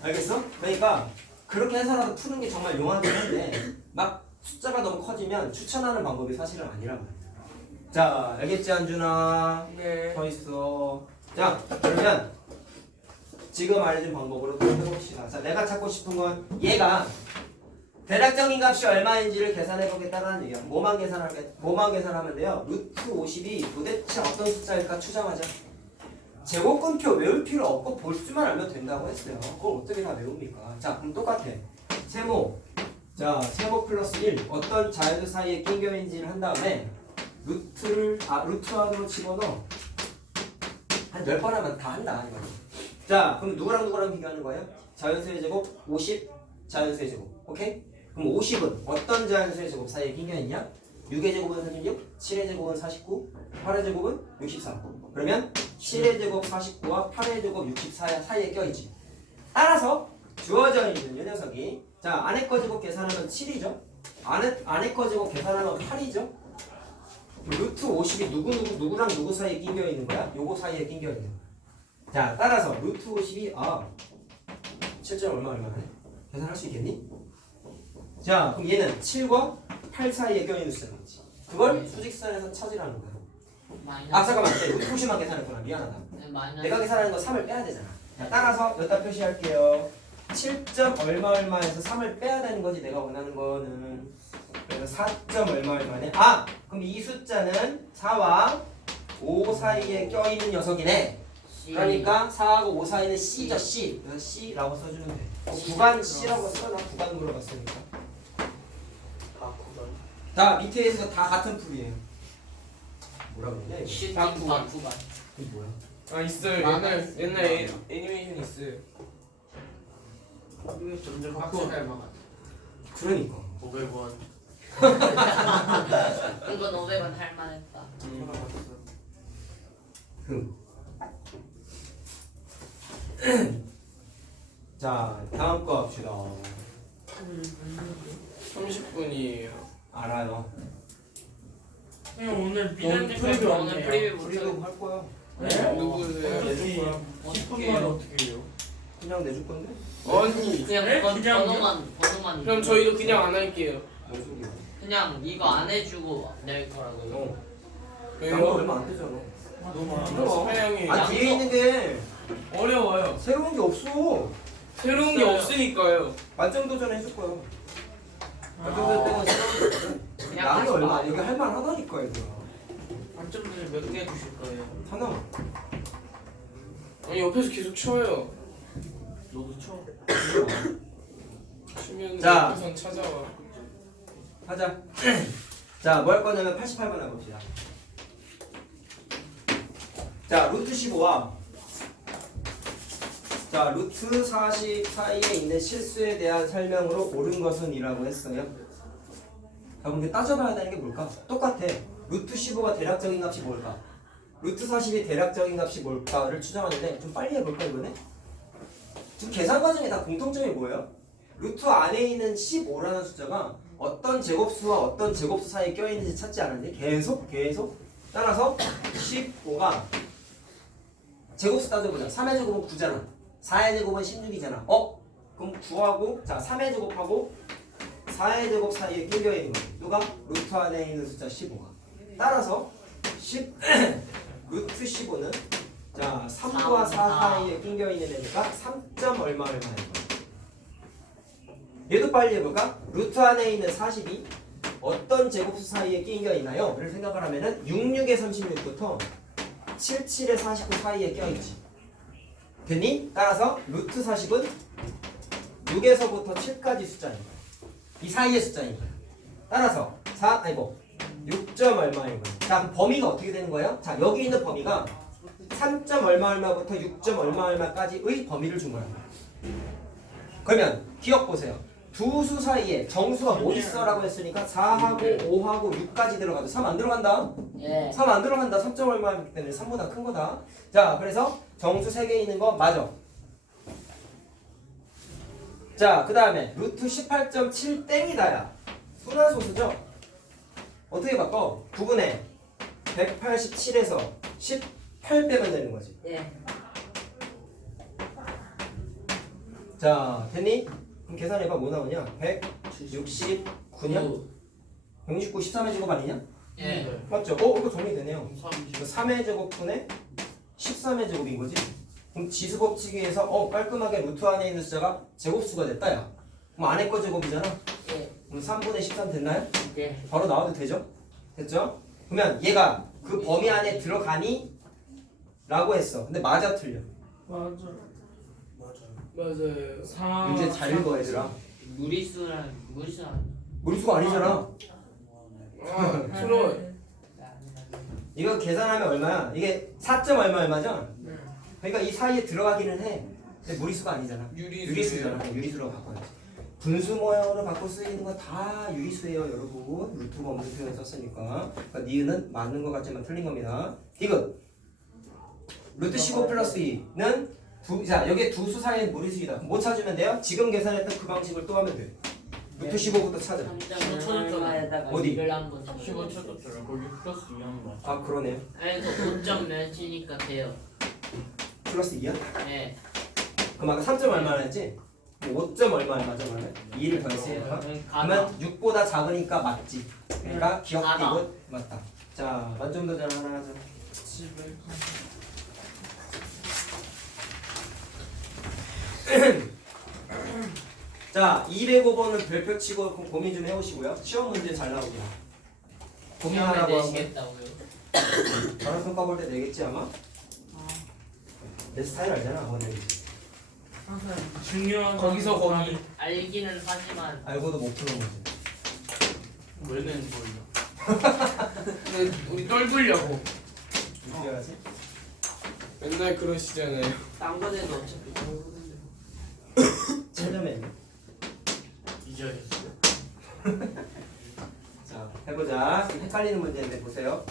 알겠어? 그러니까 그렇게 해서라도 푸는 게 정말 용하긴 한데 막 숫자가 너무 커지면 추천하는 방법이 사실은 아니란 말이야. 자 알겠지 안준아? 네. 서 있어. 자 그러면 지금 알려준 방법으로 또 해봅시다. 자 내가 찾고 싶은 건 얘가 대략적인 값이 얼마인지를 계산해 보겠다는 얘기야. 뭐만 계산하면 돼요? 루트 50이 도대체 어떤 숫자일까 추정하자. 제곱근표 외울 필요 없고 볼 수만 알면 된다고 했어요. 그걸 어떻게 다 외웁니까? 자 그럼 똑같아. 세모. 자 세모 플러스 1 어떤 자연수 사이에 낀격인지를 한 다음에 루트 안으로 집어넣어. 한 10번 하면 다 한다 이거. 자 그럼 누구랑 비교하는 거예요? 자연수의 제곱 50 자연수의 제곱. 오케이? 그럼 50은 어떤 자연수의 제곱 사이에 낀격있냐? 6의 제곱은 36, 7의 제곱은 49, 8의 제곱은 64. 그러면 7의 제곱 49와 8의 제곱 64 사이에 껴있지. 따라서 주어져 있는 이 녀석이 자 안에 거 제곱 계산하면 7이죠. 안에 거 제곱 계산하면 8이죠. 루트 50이 누구랑 누구 사이에 낀겨 있는 거야? 요거 사이에 낀겨 있는 거야. 자 따라서 루트 50이 실제로 얼마네? 계산할 수 있겠니? 자 그럼 얘는 7과 8 사이에 껴있는 숫자겠지. 그걸 수직선에서 찾으라는 거야. 마이너스. 잠깐만 루트 50만 계산했구나. 미안하다. 네, 마이너스. 내가 계산하는 거 3을 빼야 되잖아. 자, 따라서 여기다 표시할게요. 7점 얼마에서 3을 빼야 되는 거지 내가 원하는 거는. 그래서 4점 얼마네. 그럼 이 숫자는 4와 5 사이에 껴있는 녀석이네. 그러니까 4하고 5 사이는 C죠. C. 그래서 C라고 써주면 돼. 구간 C라고 써놔. 구간 물어봤으니까. 다 밑에 있어서 다 같은 풀이에요. 뭐라 그러냐 이거? 슈팅 다 구간. 구간. 이게 뭐야? 있어요. 옛날 애니메이션 있어요. 이거 점점 확실히 닮아가. 그러니까 500원. 이건 500원 할만했다. 자 다음 거 합시다. 30분이에요. 알아요. 형 오늘 미련까지 프리뷰 오늘 왔네요. 프리뷰 우리도 못하고 할 거야. 네? 누구세요? 내줄 거야. 10분 만에 어떻게 해요? 그냥 내줄 건데? 아니. 그냥 네? 번- 그냥요? 번호만 그럼 저희도 그냥 안 할게요. 뭔 소리야? 그냥 이거 안 해주고 낼 거라고요. 양보 얼마 안 되잖아. 너무 안 그럼. 사양이 아 뒤에 있는 게 어려워요. 새로운 게 없어. 새로운 게 없으니까요. 만점 도전 해줄 거야. 만점 도전 때문에 새로운 게 없어. 그냥 양이 하지 얼마 마. 안 돼. 이게 할만하다니까 얘들아. 만점들 몇 개 주실 거예요? 하나. 아니 옆에서 계속 쳐요. 너도 쳐. 치면 자. 옆에선 찾아와. 하자. 자, 뭐 할 거냐면 88번 해봅시다. 자, 루트 15와 자, 루트 40 사이에 있는 실수에 대한 설명으로 옳은 것은 이라고 했어요. 자, 그럼 이게 따져봐야 되는 게 뭘까? 똑같아. 루트 15가 대략적인 값이 뭘까? 루트 40이 대략적인 값이 뭘까를 추정하는데 좀 빨리 해볼까 이번에? 지금 계산 과정에 다 공통점이 뭐예요? 루트 안에 있는 15라는 숫자가 어떤 제곱수와 어떤 제곱수 사이에 껴있는지 찾지 않았니? 계속 따라서 15가 제곱수 따져보자. 3의 제곱은 9잖아 4의 제곱은 16이잖아 그럼 9하고 자 3의 제곱하고 4의 제곱 사이에 끼어있는 거 누가? 루트 안에 있는 숫자 15가 따라서 10 루트 15는 자 3과 4 사이에 끼어있는 애니까 3점 얼마 하는 거야. 얘도 빨리 해볼까? 루트 안에 있는 40이 어떤 제곱수 사이에 끼어있나요? 를 생각을 하면은 66에 36부터 77에 49 사이에 껴있지. 됐니? 따라서 루트 40은 6에서부터 7까지 숫자인 거야. 이 사이의 숫자인 거야. 따라서 6점 얼마인 거야. 자, 그럼 범위가 어떻게 되는 거예요? 자, 여기 있는 범위가 3점 얼마부터 6점 얼마까지의 범위를 준 거야. 그러면 기억 보세요. 두 수 사이에 정수가 뭐 있어라고 했으니까 4하고 5하고 6까지 들어가도 3 안 들어간다. 예. 3 안 들어간다. 3점 얼마이기 때문에 3보다 큰 거다. 자, 그래서 정수 3개 있는 거 맞아. 자, 그 다음에 루트 18.7 땡이다야. 순환소수죠? 어떻게 바꿔? 9분의 187에서 18 빼면 되는 거지. 예. 자, 됐니? 그럼 계산해봐. 뭐 나오냐? 169냐? 169 13의 제곱 아니냐? 예. 맞죠? 이거 정리되네요. 3의 제곱분의 13의 제곱인 거지. 그럼 지수 법칙에서 깔끔하게 루트 안에 있는 숫자가 제곱수가 됐다 야. 그럼 안에 거 제곱이잖아. 예. 그럼 3분의 13 됐나요? 예. 바로 나와도 되죠? 됐죠? 그러면 얘가 그 범위 안에 들어가니? 라고 했어. 근데 맞아 틀려? 맞아. 맞아요. 4. 문제 잘 읽어 얘들아. 무리수는 무리수가 아니잖아. 서로 이거 계산하면 얼마야? 이게 4점 얼마죠? 네. 그러니까 이 사이에 들어가기는 해. 근데 무리수가 아니잖아. 유리수잖아. 유리수라고 바꿔야지. 분수 모양으로 바꿔 쓰이는 거 다 유리수예요, 여러분. 루트가 없는 표현 썼으니까. 그러니까 니은은 맞는 것 같지만 틀린 겁니다. 디귿. 루트 15 플러스 2는 자, 여기에 두 수 사이의 무리수이다. 뭐 찾으면 돼요? 지금 계산했던 그 방식을 또 하면 돼. 루트 15부터 찾아. 3.1에다가 어디? 2를 한번 15 쳐줬잖아. 거기 플러스 2 하는 거야. 아, 그러네요. 그래서 5점 몇이니까 돼요. 플러스 2야? 예. 그럼 아까 3점 얼마나 했지? 5점 얼마죠 그러면? 2를 더했으니까 그러면 6보다 작으니까 맞지. 그러니까 기억 가다. 디귿 맞다. 자, 만점도전 하나 하자. 집에 자, 205번은 별표 치고 고민 좀 해보시고요. 시험 문제 잘 나오기야. 고민하라고 하고 내시겠다고요? 바로 평가 볼 때 내겠지 아마? 내 스타일 알잖아. 항상 중요한 거기서 거기. 알기는 하지만 알고도 못 푸는 거지. 왜 내는 거야? 우리 떨굴려고. 어떻게 해야지? 맨날 그러시잖아요. 딴 거에도 어차피 7점에 잊어야겠어. 자, 해보자. 지금 헷갈리는 문제인데 보세요.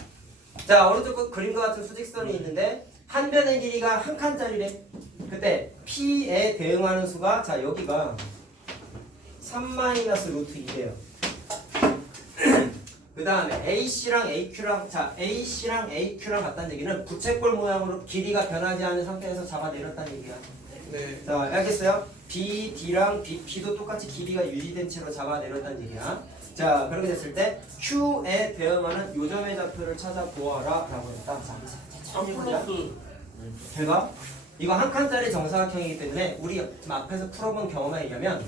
자, 오른쪽 끝 그림과 같은 수직선이 있는데 한 변의 길이가 한 칸짜리래. 그때 P에 대응하는 수가 자, 여기가 3-루트 2예요. 그 다음에 AC랑 AQ랑 자, AC랑 AQ랑 같다는 얘기는 부채꼴 모양으로 길이가 변하지 않은 상태에서 잡아내렸다는 얘기야. 네. 자, 알겠어요? BD랑 BP도 똑같이 길이가 유지된 채로 잡아내렸다는 얘기야. 자, 그렇게 됐을 때 Q에 대응하는 요점의 좌표를 찾아보아라 라고 했다. 자, 3 플러스 결과 이거 한 칸짜리 정사각형이기 때문에 우리 지금 앞에서 풀어본 경험에 의하면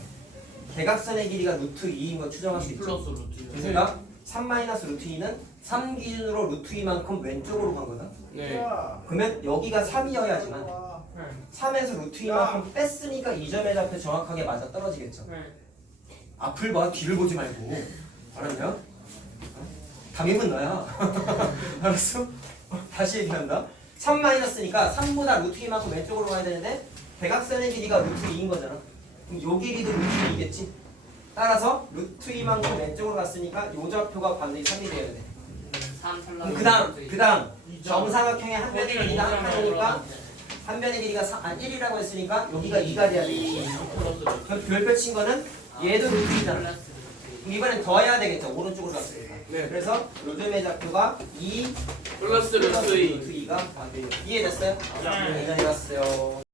대각선의 길이가 루트 2인 거 추정할 수 2 있죠. 플러스 루트. 그 생각? 3-루트 2는 3 기준으로 루트 2만큼 왼쪽으로 간 거다. 네. 그러면 여기가 3이어야지만 3에서 루트 2만큼 뺐으니까 이 점의 좌표 정확하게 맞아 떨어지겠죠. 앞을 봐, 뒤를 보지 말고. 알았냐? 담임은 너야. 알았어? 다시 얘기한다. 3-니까 3보다 루트 2만큼 왼쪽으로 가야 되는데 대각선의 길이가 루트 2인 거잖아. 그럼 요 길이도 루트 2겠지? 따라서 루트 2만큼 왼쪽으로 갔으니까 요 좌표가 반드시 3이 돼야 돼. 3 그럼 플러스 그다음 이점. 정사각형의 한 변의 거기를 길이가 한 이점으로 칸이니까 한 변의 길이가 1이라고 했으니까 여기가 2가 돼야 되겠지. 플러스 그럼 별표 친 거는 얘도 루트이잖아. 플러스 그럼 이번엔 더해야 되겠죠. 오른쪽으로 갔으니까. 네. 그래서 요즘의 좌표가 2 플러스 루트 2. 루트 2가 돼요. 이해됐어요? 네. 이해됐어요.